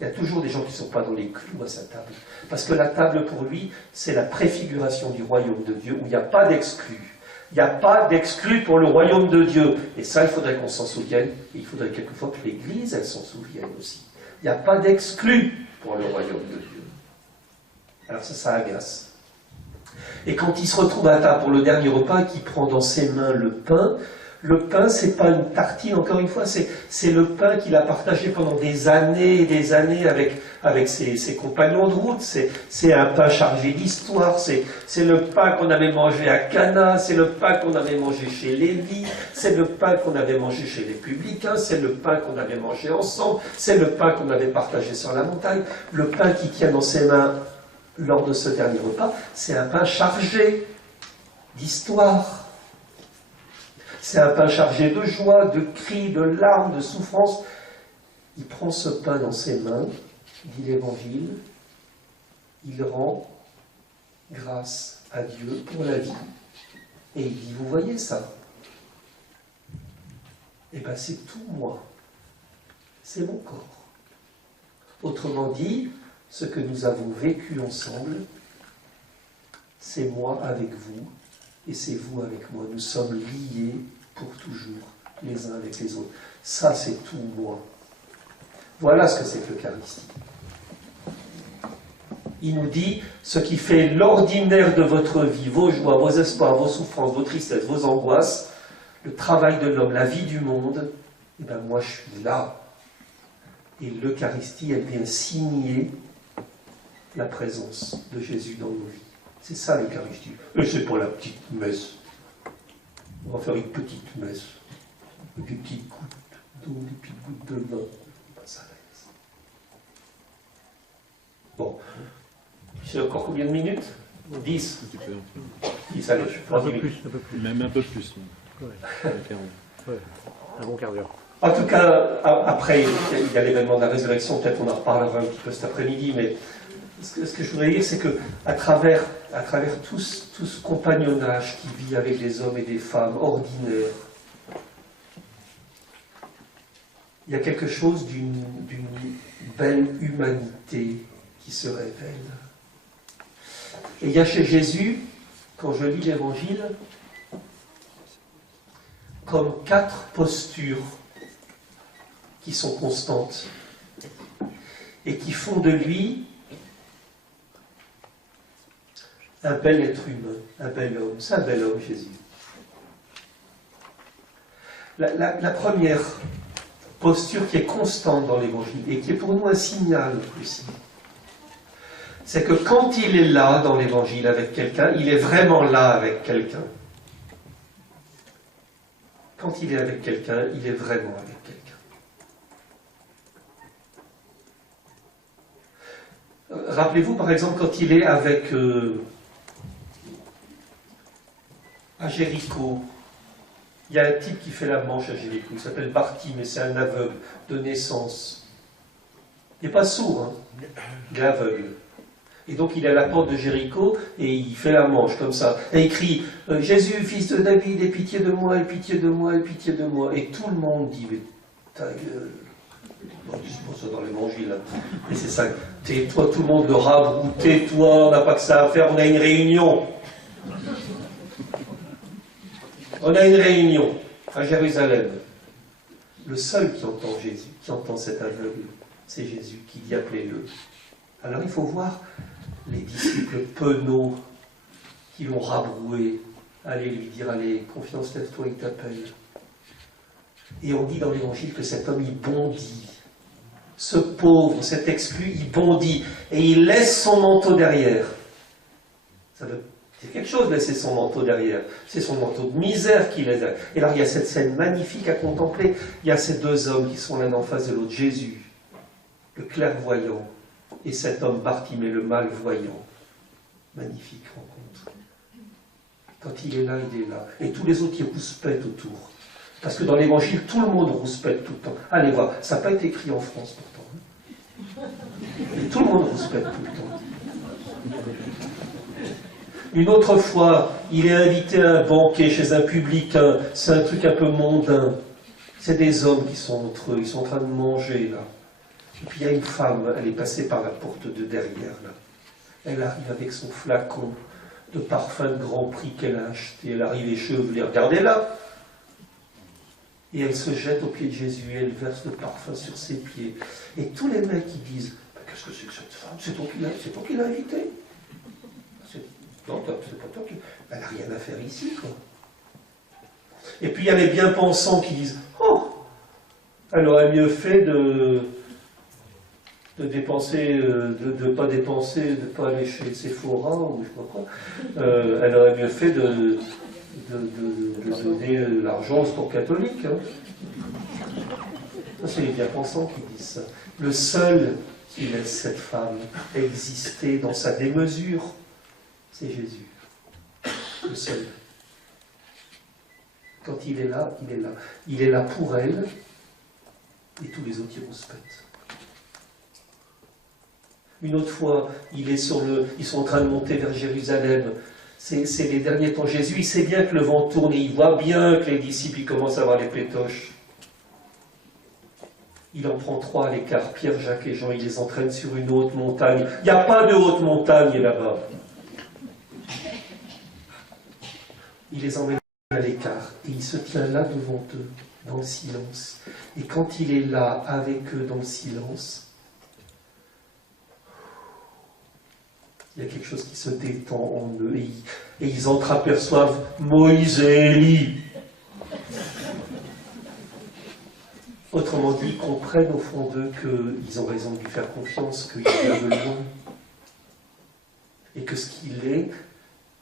Il y a toujours des gens qui ne sont pas dans les clous à sa table. Parce que la table, pour lui, c'est la préfiguration du royaume de Dieu, où il n'y a pas d'exclus. Il n'y a pas d'exclus pour le royaume de Dieu. Et ça, il faudrait qu'on s'en souvienne. Et il faudrait quelquefois que l'Église, elle s'en souvienne aussi. Il n'y a pas d'exclus pour le royaume de Dieu. Alors ça agace. Et quand il se retrouve à table pour le dernier repas, qu'il prend dans ses mains le pain, c'est pas une tartine, encore une fois, c'est le pain qu'il a partagé pendant des années et des années avec ses compagnons de route. C'est un pain chargé d'histoire, c'est le pain qu'on avait mangé à Cana, c'est le pain qu'on avait mangé chez Lévi, c'est le pain qu'on avait mangé chez les publicains, c'est le pain qu'on avait mangé ensemble, c'est le pain qu'on avait partagé sur la montagne. Le pain qu'il tient dans ses mains lors de ce dernier repas, c'est un pain chargé. d'histoire. C'est un pain chargé de joie, de cris, de larmes, de souffrances. Il prend ce pain dans ses mains, dit l'Évangile, il rend grâce à Dieu pour la vie. Et il dit, vous voyez ça? Eh bien, c'est tout moi. C'est mon corps. Autrement dit, ce que nous avons vécu ensemble, c'est moi avec vous, et c'est vous avec moi. Nous sommes liés pour toujours, les uns avec les autres. Ça, c'est tout moi. Voilà ce que c'est que l'Eucharistie. Il nous dit, ce qui fait l'ordinaire de votre vie, vos joies, vos espoirs, vos souffrances, vos tristesses, vos angoisses, le travail de l'homme, la vie du monde, eh bien moi je suis là. Et l'Eucharistie, elle vient signer la présence de Jésus dans nos vies. C'est ça l'Eucharistie. Et c'est pour la petite messe. On va faire une petite messe. Des petites gouttes d'eau, des petites gouttes de vin. Ça reste. Bon. C'est encore combien de minutes? 10. 10, allez, je prends 10 minutes. Un peu plus. Même un peu plus. Ouais. Ouais. Un bon quart d'heure. En tout cas, après, il y a l'événement de la résurrection, peut-être on en reparlera un petit peu cet après-midi, mais ce que je voudrais dire, c'est qu'à travers tout ce compagnonnage qui vit avec des hommes et des femmes ordinaires, il y a quelque chose d'une belle humanité qui se révèle. Et il y a chez Jésus, quand je lis l'Évangile, comme 4 postures qui sont constantes et qui font de lui un bel être humain, un bel homme. C'est un bel homme, Jésus. La première posture qui est constante dans l'Évangile et qui est pour nous un signal aussi, c'est que quand il est là dans l'Évangile avec quelqu'un, il est vraiment là avec quelqu'un. Quand il est avec quelqu'un, il est vraiment avec quelqu'un. Rappelez-vous par exemple quand il est avec à Jéricho, il y a un type qui fait la manche à Jéricho, il s'appelle Bartimée, c'est un aveugle de naissance. Il n'est pas sourd, hein, il est aveugle. Et donc il est à la porte de Jéricho et il fait la manche comme ça. Et il crie « Jésus, fils de David, aie pitié de moi, aie pitié de moi, aie pitié de moi ». Et tout le monde dit « Mais ta gueule ». On dit pas ça dans l'évangile. Et c'est ça. Tais-toi, tout le monde le rabroue. Tais-toi, on n'a pas que ça à faire, on a une réunion. On a une réunion à Jérusalem. Le seul qui entend Jésus, qui entend cet aveugle, c'est Jésus qui dit appelez-le. Alors il faut voir les disciples penauds qui l'ont rabroué. Allez lui dire, allez, confiance, lève-toi, il t'appelle. Et on dit dans l'évangile que cet homme, il bondit. Ce pauvre, cet exclu, il bondit. Et il laisse son manteau derrière. C'est quelque chose de laisser son manteau derrière. C'est son manteau de misère qu'il laisse derrière. Et alors il y a cette scène magnifique à contempler. Il y a ces deux hommes qui sont l'un en face de l'autre. Jésus, le clairvoyant, et cet homme Bartimée, le malvoyant. Magnifique rencontre. Quand il est là, il est là. Et tous les autres qui rouspètent autour. Parce que dans l'évangile, tout le monde rouspète tout le temps. Allez voir, ça n'a pas été écrit en France pourtant. Et tout le monde rouspète tout le temps. Une autre fois, il est invité à un banquet chez un publicain. C'est un truc un peu mondain. C'est des hommes qui sont entre eux, ils sont en train de manger là. Et puis il y a une femme, elle est passée par la porte de derrière là. Elle arrive avec son flacon de parfum de grand prix qu'elle a acheté. Elle arrive échevelée, regardez-la. Et elle se jette aux pieds de Jésus et elle verse le parfum sur ses pieds. Et tous les mecs qui disent qu'est-ce que c'est que cette femme? C'est toi qui l'as invitée? Non, c'est pas toi qui... Elle n'a rien à faire ici, quoi. Et puis il y a les bien-pensants qui disent oh, elle aurait mieux fait de dépenser, de pas dépenser, de pas aller chez Sephora ou je sais pas quoi. Elle aurait mieux fait de donner l'argent au sport catholique. Hein. Ça, c'est les bien-pensants qui disent ça. Le seul qui laisse cette femme exister dans sa démesure, c'est Jésus. Le seul. Quand il est là, il est là. Il est là pour elle, et tous les autres iront se pète. Une autre fois, ils sont en train de monter vers Jérusalem. C'est les derniers temps. Jésus, il sait bien que le vent tourne et il voit bien que les disciples ils commencent à avoir les pétoches. Il en prend 3 à l'écart, Pierre, Jacques et Jean, il les entraîne sur une haute montagne. Il n'y a pas de haute montagne là-bas. Il les emmène à l'écart et il se tient là devant eux, dans le silence. Et quand il est là avec eux dans le silence, il y a quelque chose qui se détend en eux et ils entreaperçoivent Moïse et Élie. Autrement dit, ils comprennent au fond d'eux qu'ils ont raison de lui faire confiance, qu'il vient de loin. Et que ce qu'il est,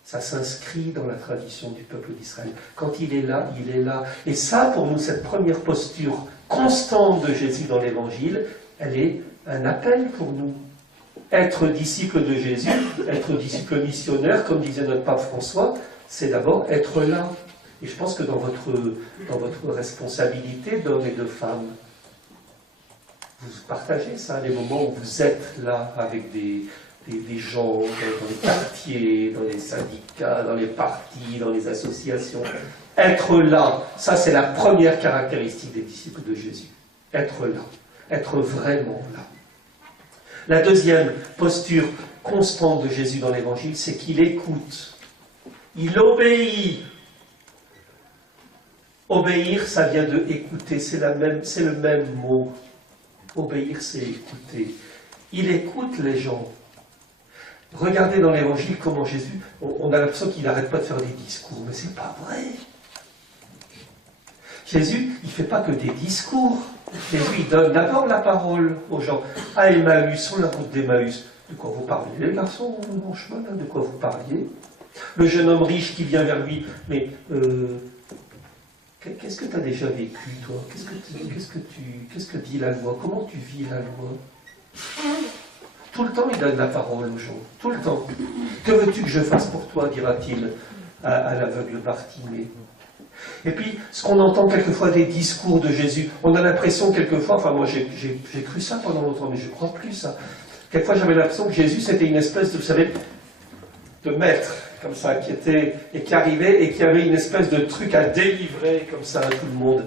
ça s'inscrit dans la tradition du peuple d'Israël. Quand il est là, il est là. Et ça, pour nous, cette première posture constante de Jésus dans l'Évangile, elle est un appel pour nous. Être disciple de Jésus, être disciple missionnaire, comme disait notre pape François, c'est d'abord être là. Et je pense que dans votre responsabilité d'hommes et de femmes, vous partagez ça, les moments où vous êtes là avec des gens dans les quartiers, dans les syndicats, dans les partis, dans les associations. Être là, ça c'est la première caractéristique des disciples de Jésus. Être là, être vraiment là. La deuxième posture constante de Jésus dans l'Évangile, c'est qu'il écoute. Il obéit. Obéir, ça vient de écouter, c'est le même mot. Obéir, c'est écouter. Il écoute les gens. Regardez dans l'Évangile comment Jésus, on a l'impression qu'il n'arrête pas de faire des discours, mais c'est pas vrai. Jésus, il ne fait pas que des discours. Jésus, il donne d'abord la parole aux gens. À Emmaüs, sur la route d'Emmaüs, de quoi vous parlez, les garçons, mon chemin, là, de quoi vous parliez? Le jeune homme riche qui vient vers lui, mais qu'est-ce que tu as déjà vécu, toi? Qu'est-ce que dit la loi? Comment tu vis la loi? Tout le temps, il donne la parole aux gens. Tout le temps. Que veux-tu que je fasse pour toi, dira-t-il à l'aveugle Bartimée. Et puis, ce qu'on entend quelquefois des discours de Jésus, on a l'impression quelquefois, enfin moi j'ai cru ça pendant longtemps, mais je ne crois plus ça. Quelquefois j'avais l'impression que Jésus c'était une espèce de, vous savez, de maître, comme ça, qui arrivait et qui avait une espèce de truc à délivrer comme ça à tout le monde.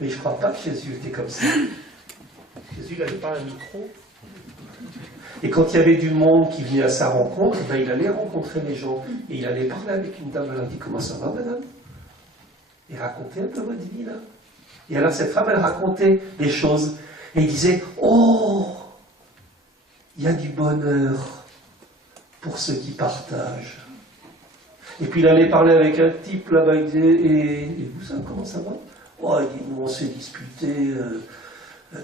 Mais je ne crois pas que Jésus était comme ça. Jésus n'avait pas un micro. Et quand il y avait du monde qui venait à sa rencontre, ben, il allait rencontrer les gens. Et il allait parler avec une dame, elle a dit « Comment ça va, madame ?» Et raconter un peu votre vie, là. Et alors cette femme, elle racontait des choses. Et il disait « Oh, il y a du bonheur pour ceux qui partagent. » Et puis il allait parler avec un type là-bas, il disait « Et vous, ça, comment ça va ?» Oh, il dit « On s'est disputé,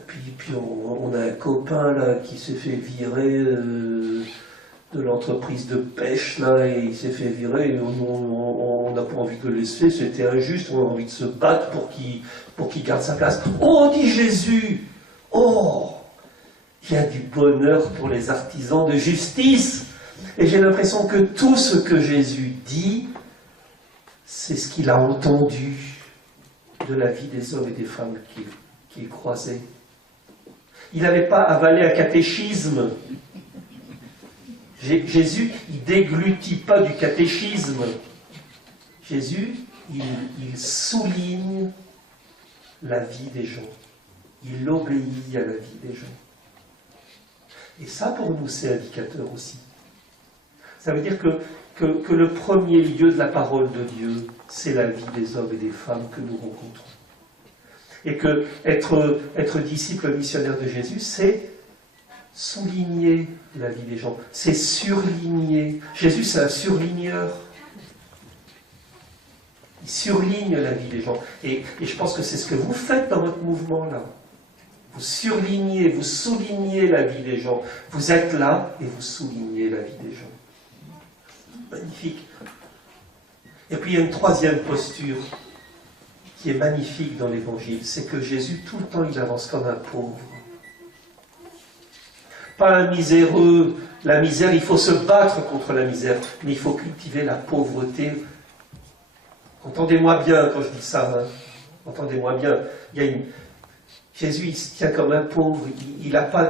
puis on a un copain là qui s'est fait virer de l'entreprise de pêche là, et il s'est fait virer, et on n'a pas envie de le laisser, c'était injuste, on a envie de se battre pour qu'il garde sa place. Oh, dit Jésus, oh, il y a du bonheur pour les artisans de justice. Et j'ai l'impression que tout ce que Jésus dit, c'est ce qu'il a entendu de la vie des hommes et des femmes qu'il croisait. Il n'avait pas avalé un catéchisme. Jésus, il déglutit pas du catéchisme. Jésus, il souligne la vie des gens. Il obéit à la vie des gens. Et ça, pour nous, c'est indicateur aussi. Ça veut dire que le premier lieu de la parole de Dieu, c'est la vie des hommes et des femmes que nous rencontrons. Et que être disciple missionnaire de Jésus, c'est souligner la vie des gens, c'est surligner. Jésus, c'est un surligneur. Il surligne la vie des gens. Et je pense que c'est ce que vous faites dans votre mouvement là. Vous surlignez, vous soulignez la vie des gens. Vous êtes là et vous soulignez la vie des gens. Magnifique. Et puis il y a une troisième posture qui est magnifique dans l'Évangile, c'est que Jésus, tout le temps, il avance comme un pauvre. Pas un miséreux. La misère, il faut se battre contre la misère, mais il faut cultiver la pauvreté. Entendez-moi bien quand je dis ça, hein. Entendez-moi bien. Jésus, il se tient comme un pauvre, il n'a pas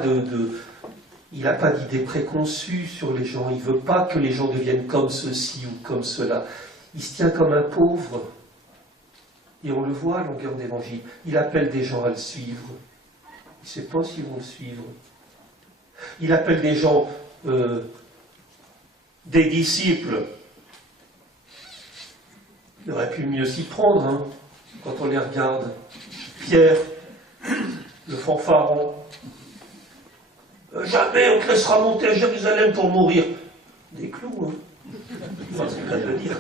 d'idées préconçues sur les gens, il ne veut pas que les gens deviennent comme ceci ou comme cela. Il se tient comme un pauvre, et on le voit à longueur d'évangile. Il appelle des gens à le suivre. Il ne sait pas s'ils vont le suivre. Il appelle des gens, des disciples. Il aurait pu mieux s'y prendre, hein, quand on les regarde. Pierre, le fanfaron. Jamais on te laissera monter à Jérusalem pour mourir. Des clous, hein. Enfin, c'est le cas de le dire.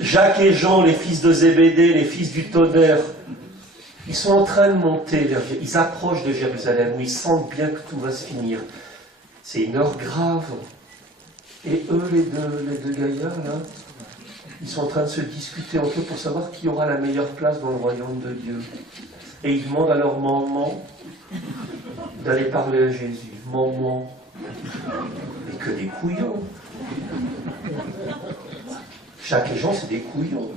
Jacques et Jean, les fils de Zébédée, les fils du tonnerre, ils sont en train de monter vers Jérusalem. Ils approchent de Jérusalem, où ils sentent bien que tout va se finir. C'est une heure grave. Et eux, les deux gaillards, là, ils sont en train de se discuter entre eux pour savoir qui aura la meilleure place dans le royaume de Dieu. Et ils demandent à leur maman d'aller parler à Jésus. Maman. Mais que des couillons. Jacques et Jean, c'est des couillons.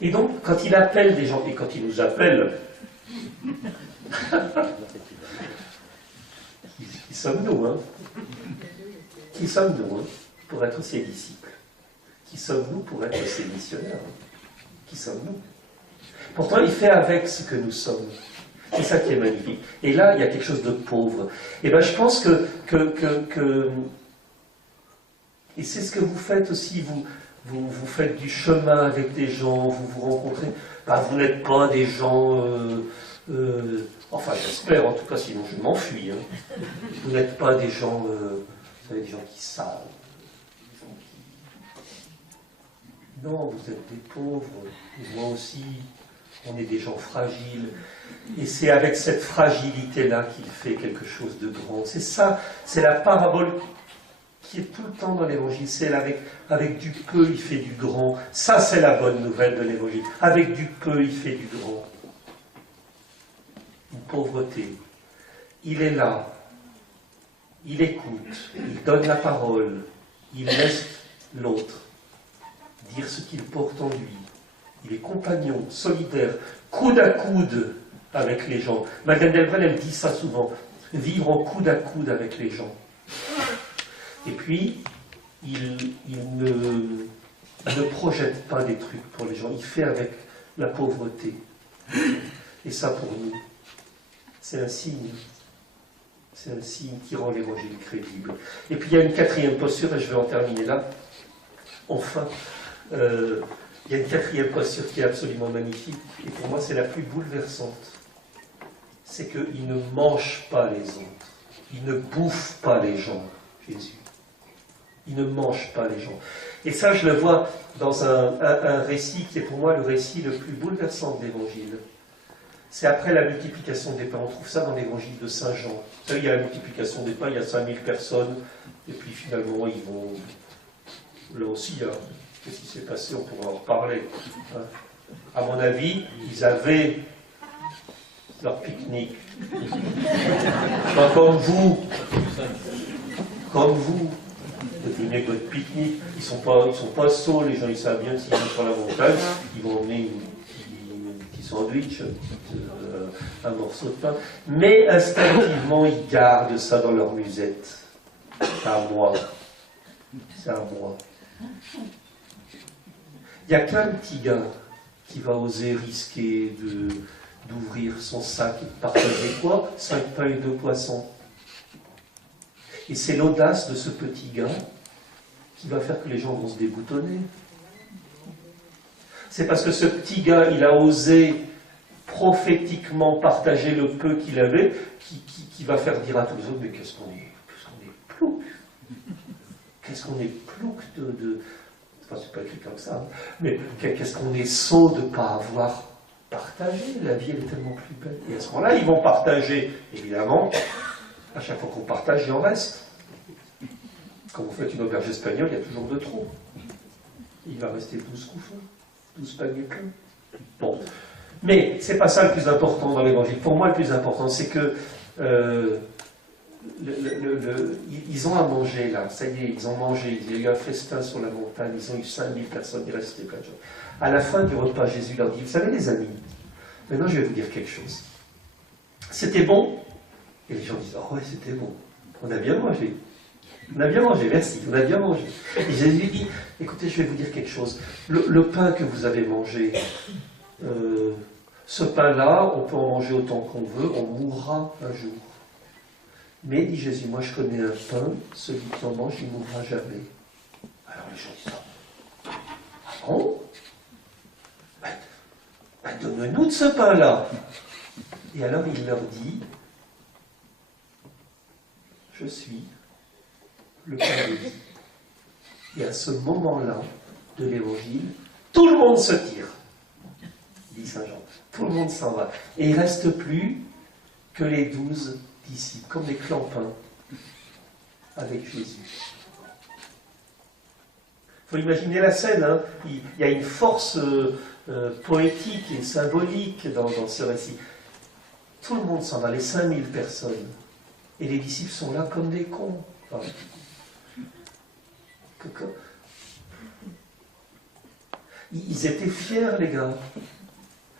Et donc, quand il appelle des gens, et quand il nous appelle, qui sommes-nous, hein? Qui sommes-nous, hein, pour être ses disciples? Qui sommes-nous pour être ses missionnaires? Qui sommes-nous? Pourtant, il fait avec ce que nous sommes. C'est ça qui est magnifique. Et là, il y a quelque chose de pauvre. Et bien, je pense que et c'est ce que vous faites aussi, vous faites du chemin avec des gens, vous vous rencontrez. Ben, vous n'êtes pas des gens... enfin, j'espère, en tout cas, sinon je m'enfuis. Hein. Vous n'êtes pas des gens... vous savez, des gens qui savent. Non, vous êtes des pauvres. Et moi aussi, on est des gens fragiles. Et c'est avec cette fragilité-là qu'il fait quelque chose de grand. C'est ça, c'est la parabole qui est tout le temps dans l'Évangile. C'est avec du peu, il fait du grand. Ça, c'est la bonne nouvelle de l'Évangile. Avec du peu, il fait du grand. Une pauvreté. Il est là. Il écoute. Il donne la parole. Il laisse l'autre dire ce qu'il porte en lui. Il est compagnon, solidaire, coude à coude avec les gens. Madeleine Delbrel, elle dit ça souvent. Vivre en coude à coude avec les gens. Et puis, il ne projette pas des trucs pour les gens. Il fait avec la pauvreté. Et ça, pour nous, c'est un signe. C'est un signe qui rend l'Évangile crédible. Et puis, il y a une quatrième posture, et je vais en terminer là. Enfin, il y a une quatrième posture qui est absolument magnifique. Et pour moi, c'est la plus bouleversante. C'est qu'il ne mange pas les autres. Il ne bouffe pas les gens, Jésus. Il ne mange pas les gens. Et ça, je le vois dans un récit qui est pour moi le récit le plus bouleversant de l'Évangile. C'est après la multiplication des pains. On trouve ça dans l'Évangile de Saint Jean. Vous savez, il y a la multiplication des pains, il y a 5000 personnes, et puis finalement, ils vont... Là aussi, hein, qu'est-ce qui s'est passé? On pourra en reparler. Hein. À mon avis, ils avaient leur pique-nique. Pas comme vous. Comme vous. Vous venez avec votre pique-nique. Ils sont pas sots, les gens, ils savent bien que s'ils vont sur la montagne, ils vont emmener un petit sandwich, un morceau de pain. Mais instinctivement, ils gardent ça dans leur musette. C'est à moi. C'est à moi. Il n'y a qu'un petit gars qui va oser risquer d'ouvrir son sac et de partager quoi? 5 pains et 2 poissons. Et c'est l'audace de ce petit gars qui va faire que les gens vont se déboutonner. C'est parce que ce petit gars, il a osé prophétiquement partager le peu qu'il avait, qui va faire dire à tous les autres, mais qu'est-ce qu'on est plouc. Qu'est-ce qu'on est plouc de... Enfin, c'est pas écrit comme ça, hein. Mais qu'est-ce qu'on est sot de ne pas avoir partagé. La vie, elle est tellement plus belle. Et à ce moment-là, ils vont partager, évidemment. À chaque fois qu'on partage, il en reste. Quand vous faites une auberge espagnole, il y a toujours de trop. Il va rester 12 couffins, 12 paniers pleins. Bon. Mais c'est pas ça le plus important dans l'Évangile. Pour moi, le plus important, c'est que Ils ont à manger là, ça y est, ils ont mangé, il y a eu un festin sur la montagne, ils ont eu 5000 personnes, il restait plein de gens. À la fin du repas, Jésus leur dit, vous savez les amis, maintenant je vais vous dire quelque chose. C'était bon? Et les gens disent, oh ouais, c'était bon, on a bien mangé. On a bien mangé, merci, on a bien mangé. Et Jésus dit, écoutez, je vais vous dire quelque chose. Le pain que vous avez mangé, ce pain-là, on peut en manger autant qu'on veut, on mourra un jour. Mais, dit Jésus, moi je connais un pain, celui qui en mange, il ne mourra jamais. Alors les gens disent, ah bon? Donne-nous de ce pain-là. Et alors il leur dit, je suis le pain de vie. Et à ce moment-là de l'évangile, tout le monde se tire, dit Saint Jean. Tout le monde s'en va. Et il ne reste plus que les 12 disciples, comme des clampins, avec Jésus. Il faut imaginer la scène, hein. Il y a une force poétique et symbolique dans ce récit. Tout le monde s'en va, les 5000 personnes. Et les disciples sont là comme des cons. Enfin, ils étaient fiers, les gars.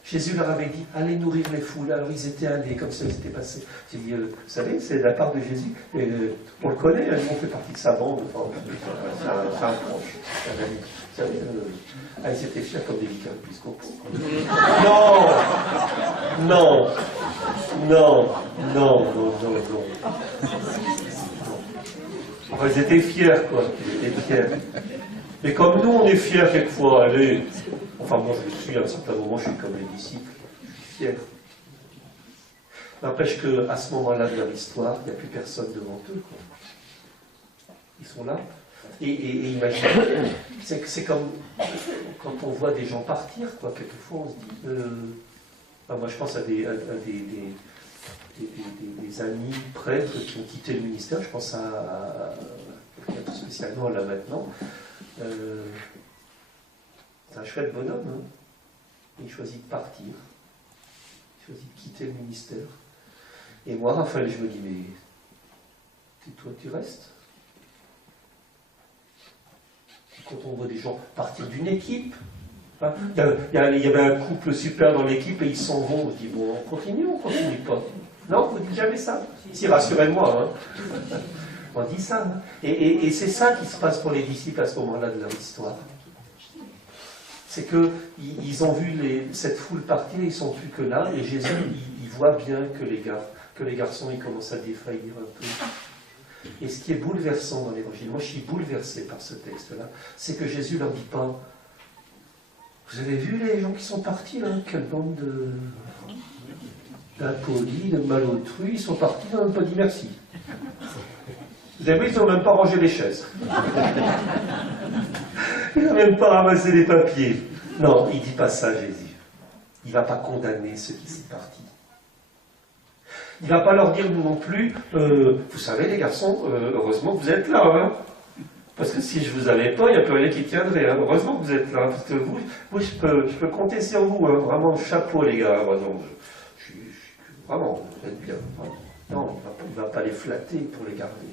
Jésus leur avait dit, allez nourrir les foules. Alors ils étaient allés, comme ça ils étaient passés. J'ai dit, vous savez, c'est de la part de Jésus. Et, on le connaît, nous on fait partie de sa bande. Enfin, c'est un proche, un ami. Vous savez, ils étaient fiers comme des vicaires épiscopaux. Non, non, non, non, non, non, non. Enfin, ils étaient fiers, quoi. Ils étaient fiers. Mais comme nous, on est fiers quelquefois, allez. Enfin, moi, je suis, à un certain moment, je suis comme les disciples. Je suis fier. N'empêche qu'à ce moment-là de leur histoire, il n'y a plus personne devant eux, quoi. Ils sont là. Et imaginez, c'est comme quand on voit des gens partir, quoi. Quelquefois, on se dit... moi, je pense à des amis prêtres qui ont quitté le ministère. Je pense à quelqu'un spécialement là maintenant. C'est un chouette bonhomme. Hein. Il choisit de partir. Il choisit de quitter le ministère. Et moi, Raphaël, je me dis, mais toi, tu restes? Quand on voit des gens partir d'une équipe, hein, il y avait un couple super dans l'équipe et ils s'en vont. On se dit, bon, on continue pas? Non, vous ne dites jamais ça. Si, rassurez-moi. Hein. On dit ça. Hein. Et c'est ça qui se passe pour les disciples à ce moment-là de leur histoire. C'est qu'ils ont vu cette foule partir, ils ne sont plus que là, et Jésus, il voit bien que les garçons, ils commencent à défaillir un peu. Et ce qui est bouleversant dans l'Évangile, moi je suis bouleversé par ce texte-là, c'est que Jésus leur dit pas, vous avez vu les gens qui sont partis là, quelle bande d'impolis, de malautrus, ils sont partis, ils n'ont même pas dit merci. Vous avez vu, ils n'ont même pas rangé les chaises. Il n'a même pas ramassé les papiers. Non, il ne dit pas ça, Jésus. Il ne va pas condamner ceux qui sont partis. Il ne va pas leur dire non plus, vous savez les garçons, heureusement que vous êtes là. Hein, parce que si je ne vous avais pas, il n'y a plus rien qui tiendrait. Hein, heureusement que vous êtes là. Parce que vous, je peux compter sur vous. Hein, vraiment, chapeau les gars. Vraiment, vous êtes bien. Non, il ne va pas les flatter pour les garder.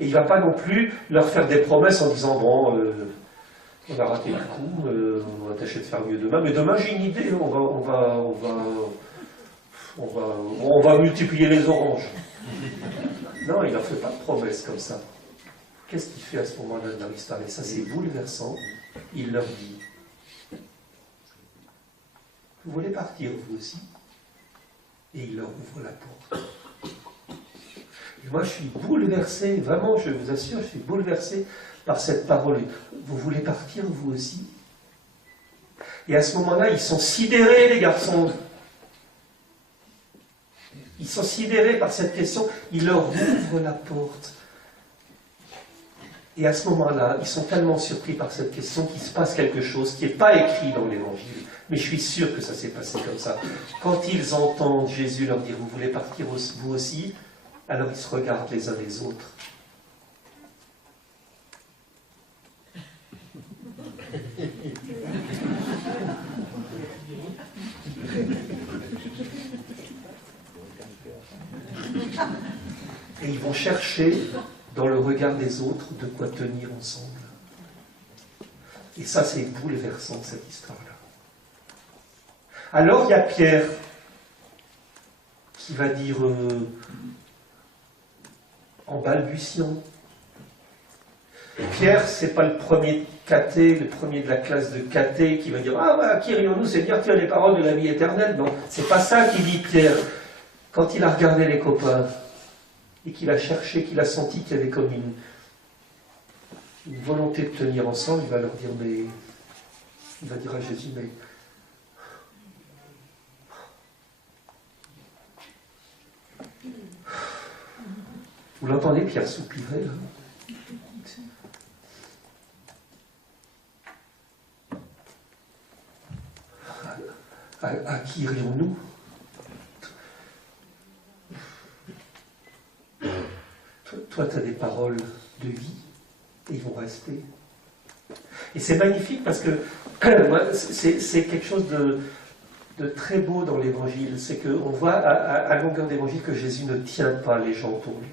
Et il ne va pas non plus leur faire des promesses en disant, bon, on a raté le coup, on va tâcher de faire mieux demain, mais demain j'ai une idée, on va multiplier les oranges. Non, il ne leur fait pas de promesses comme ça. Qu'est-ce qu'il fait à ce moment-là de leur histoire? Et ça c'est bouleversant. Il leur dit, vous voulez partir vous aussi? Et il leur ouvre la porte. Et moi, je suis bouleversé, vraiment, je vous assure, je suis bouleversé par cette parole. Vous voulez partir, vous aussi? Et à ce moment-là, ils sont sidérés, les garçons. Ils sont sidérés par cette question. Il leur ouvre la porte. Et à ce moment-là, ils sont tellement surpris par cette question qu'il se passe quelque chose qui n'est pas écrit dans l'Évangile. Mais je suis sûr que ça s'est passé comme ça. Quand ils entendent Jésus leur dire, vous voulez partir vous aussi? Alors ils se regardent les uns les autres. Et ils vont chercher dans le regard des autres de quoi tenir ensemble. Et ça, c'est bouleversant, cette histoire-là. Alors, il y a Pierre qui va dire en balbutiant. Pierre, c'est pas le premier cathé, le premier de la classe de cathé qui va dire « Ah, bah, qui rions-nous, Seigneur, tu as les paroles de la vie éternelle. » Non, c'est pas ça qu'il dit Pierre. Quand il a regardé les copains et qu'il a cherché, qu'il a senti qu'il y avait comme une volonté de tenir ensemble, il va leur dire « Mais... » Il va dire à Jésus « Mais... » Vous l'entendez, Pierre soupirer là ? À qui irions-nous? Toi, tu as des paroles de vie, et ils vont rester. Et c'est magnifique parce que c'est quelque chose de très beau dans l'Évangile. C'est qu'on voit à longueur d'Évangile que Jésus ne tient pas les gens pour lui.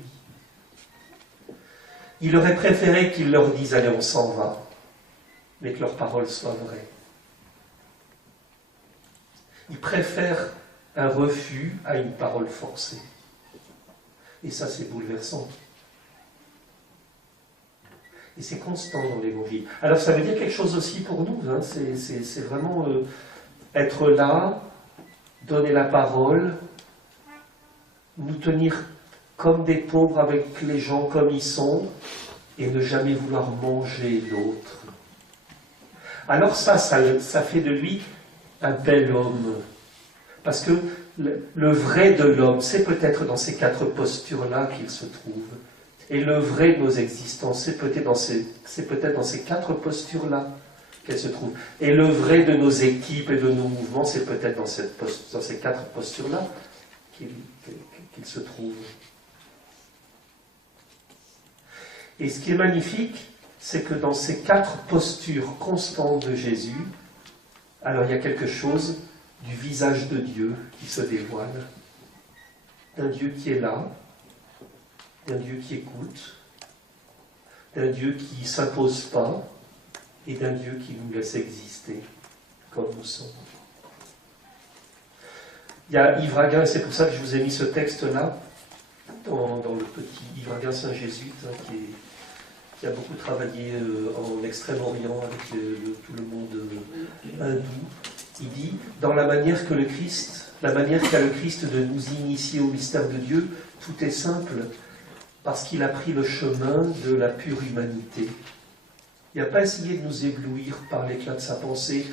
Il aurait préféré qu'il leur dise « Allez, on s'en va », mais que leurs paroles soient vraies. Il préfère un refus à une parole forcée. Et ça, c'est bouleversant. Et c'est constant dans l'Évangile. Alors, ça veut dire quelque chose aussi pour nous. Hein. C'est vraiment être là, donner la parole, nous tenir comme des pauvres avec les gens comme ils sont, et ne jamais vouloir manger l'autre. Alors ça fait de lui un bel homme. Parce que le vrai de l'homme, c'est peut-être dans ces quatre postures-là qu'il se trouve. Et le vrai de nos existences, c'est peut-être dans ces quatre postures-là qu'elle se trouve. Et le vrai de nos équipes et de nos mouvements, c'est peut-être dans ces quatre postures-là qu'il se trouve. Et ce qui est magnifique, c'est que dans ces quatre postures constantes de Jésus, alors il y a quelque chose du visage de Dieu qui se dévoile, d'un Dieu qui est là, d'un Dieu qui écoute, d'un Dieu qui ne s'impose pas, et d'un Dieu qui nous laisse exister comme nous sommes. Il y a Yves Raguin, et c'est pour ça que je vous ai mis ce texte-là, dans le petit Yves Raguin Saint-Jésuite, hein, qui a beaucoup travaillé en Extrême-Orient avec tout le monde hindou. Il dit, dans la manière qu'a le Christ de nous initier au mystère de Dieu, tout est simple, parce qu'il a pris le chemin de la pure humanité. Il n'a pas essayé de nous éblouir par l'éclat de sa pensée,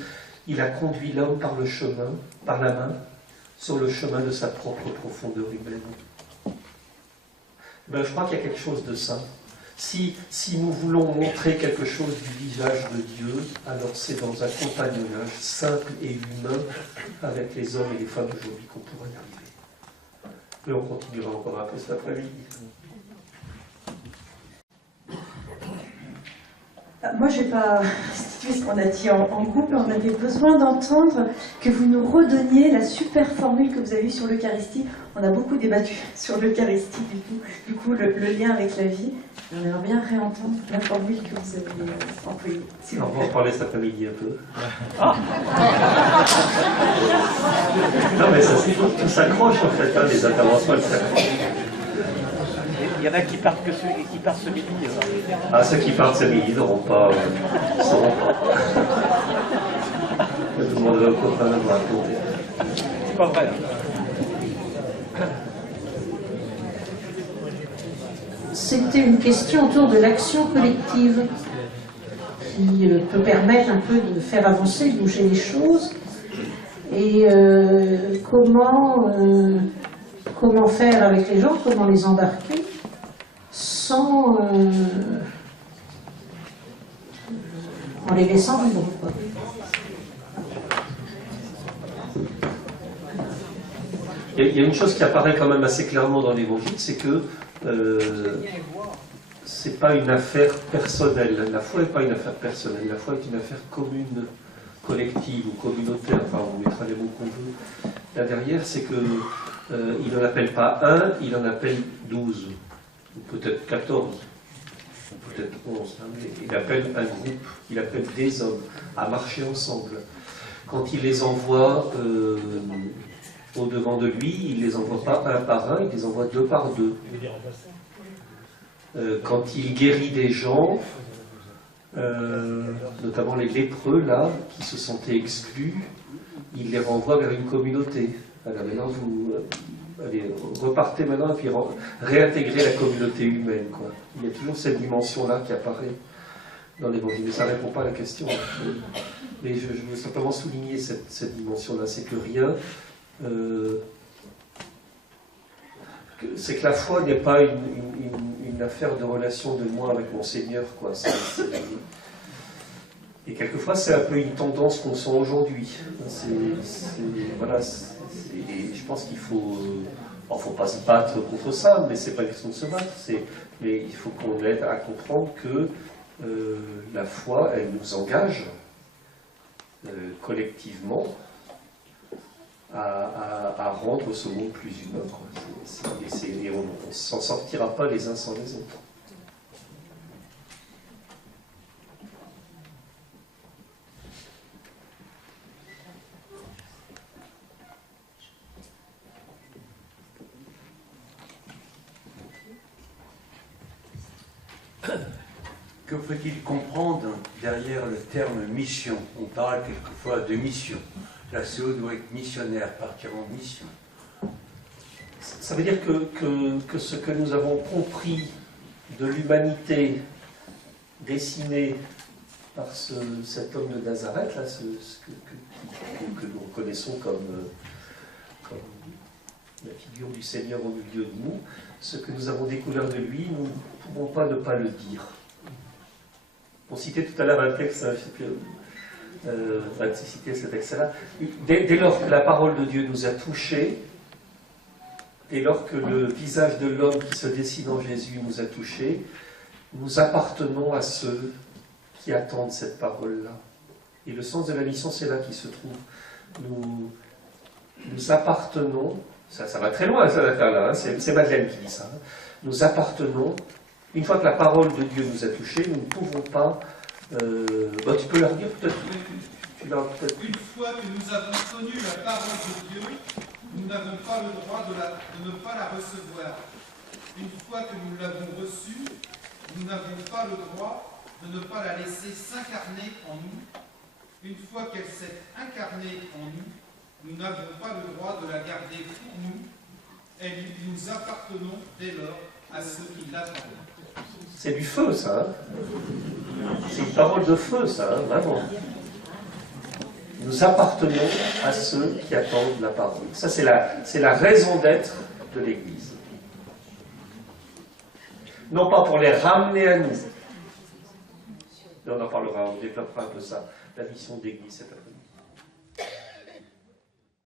il a conduit l'homme par le chemin, par la main, sur le chemin de sa propre profondeur humaine. Ben, je crois qu'il y a quelque chose de ça. Si nous voulons montrer quelque chose du visage de Dieu, alors c'est dans un compagnonnage simple et humain avec les hommes et les femmes d'aujourd'hui qu'on pourra y arriver. Et on continuera encore un peu cet après-midi. Moi, je n'ai pas restitué ce qu'on a dit en groupe, on avait besoin d'entendre que vous nous redonniez la super formule que vous avez eue sur l'Eucharistie. On a beaucoup débattu sur l'Eucharistie, du coup le lien avec la vie. On aimerait bien réentendre la formule que vous avez employée. On va en parler cet après-midi un peu. Non, mais ça, tout s'accroche en fait, hein, les interventions, elles s'accrochent. Il y en a qui partent ce midi. Ah, ceux qui partent ce midi n'auront pas. Sauront pas. Tout le monde va au copain de vous raconter. C'est pas vrai. C'était une question autour de l'action collective qui peut permettre un peu de faire avancer, de bouger les choses. Et comment faire avec les gens, comment les embarquer sans en les laissant libres, quoi. Il y a une chose qui apparaît quand même assez clairement dans l'Évangile, c'est que c'est pas une affaire personnelle. La foi n'est pas une affaire personnelle. La foi est une affaire commune, collective ou communautaire. Enfin, on mettra les mots qu'on veut. Là derrière, c'est que il n'en appelle pas un, il en appelle 12. ou peut-être 14, ou peut-être 11, hein, mais il appelle un groupe, il appelle des hommes à marcher ensemble. Quand il les envoie au-devant de lui, il ne les envoie pas un par un, il les envoie deux par deux. Quand il guérit des gens, notamment les lépreux, là, qui se sentaient exclus, il les renvoie vers une communauté. Alors maintenant, vous allez, repartez maintenant et puis réintégrer la communauté humaine, quoi. Il y a toujours cette dimension-là qui apparaît dans l'Évangile. Mais ça ne répond pas à la question. Mais je veux simplement souligner cette dimension-là. C'est que rien... c'est que la foi n'est pas une affaire de relation de moi avec mon Seigneur, quoi. Et quelquefois, c'est un peu une tendance qu'on sent aujourd'hui. Voilà, je pense qu'il faut... il ne faut pas se battre contre ça, mais ce n'est pas une question de se battre. Mais il faut qu'on aide à comprendre que la foi, elle nous engage collectivement à rendre ce monde plus humain. Et on ne s'en sortira pas les uns sans les autres. Que faut-il comprendre derrière le terme mission? On parle quelquefois de mission. La CO doit être missionnaire, partir en mission. Ça veut dire que ce que nous avons compris de l'humanité dessinée par cet homme de Nazareth, là, que nous reconnaissons comme la figure du Seigneur au milieu de nous, ce que nous avons découvert de lui, nous ne pouvons pas ne pas le dire. On citait tout à l'heure un texte, je ne sais plus, citer ce texte-là. Dès lors que la parole de Dieu nous a touchés, dès lors que le visage de l'homme qui se dessine en Jésus nous a touchés, nous appartenons à ceux qui attendent cette parole-là. Et le sens de la mission, c'est là qu'il se trouve. Nous appartenons, ça va très loin, cette affaire-là, hein, c'est Madeleine qui dit ça. Hein. Nous appartenons, une fois que la parole de Dieu nous a touchés, nous ne pouvons pas... tu peux leur dire peut-être... Une fois que nous avons connu la parole de Dieu, nous n'avons pas le droit de ne pas la recevoir. Une fois que nous l'avons reçue, nous n'avons pas le droit de ne pas la laisser s'incarner en nous. Une fois qu'elle s'est incarnée en nous, nous n'avons pas le droit de la garder pour nous, et nous appartenons dès lors à ceux qui l'attendent. C'est du feu, ça. Hein, c'est une parole de feu, ça, hein, vraiment. Nous appartenons à ceux qui attendent la parole. Ça, c'est la raison d'être de l'Église. Non pas pour les ramener à nous. Mais on en parlera, on développera un peu ça, la mission de l'Église cet après-midi.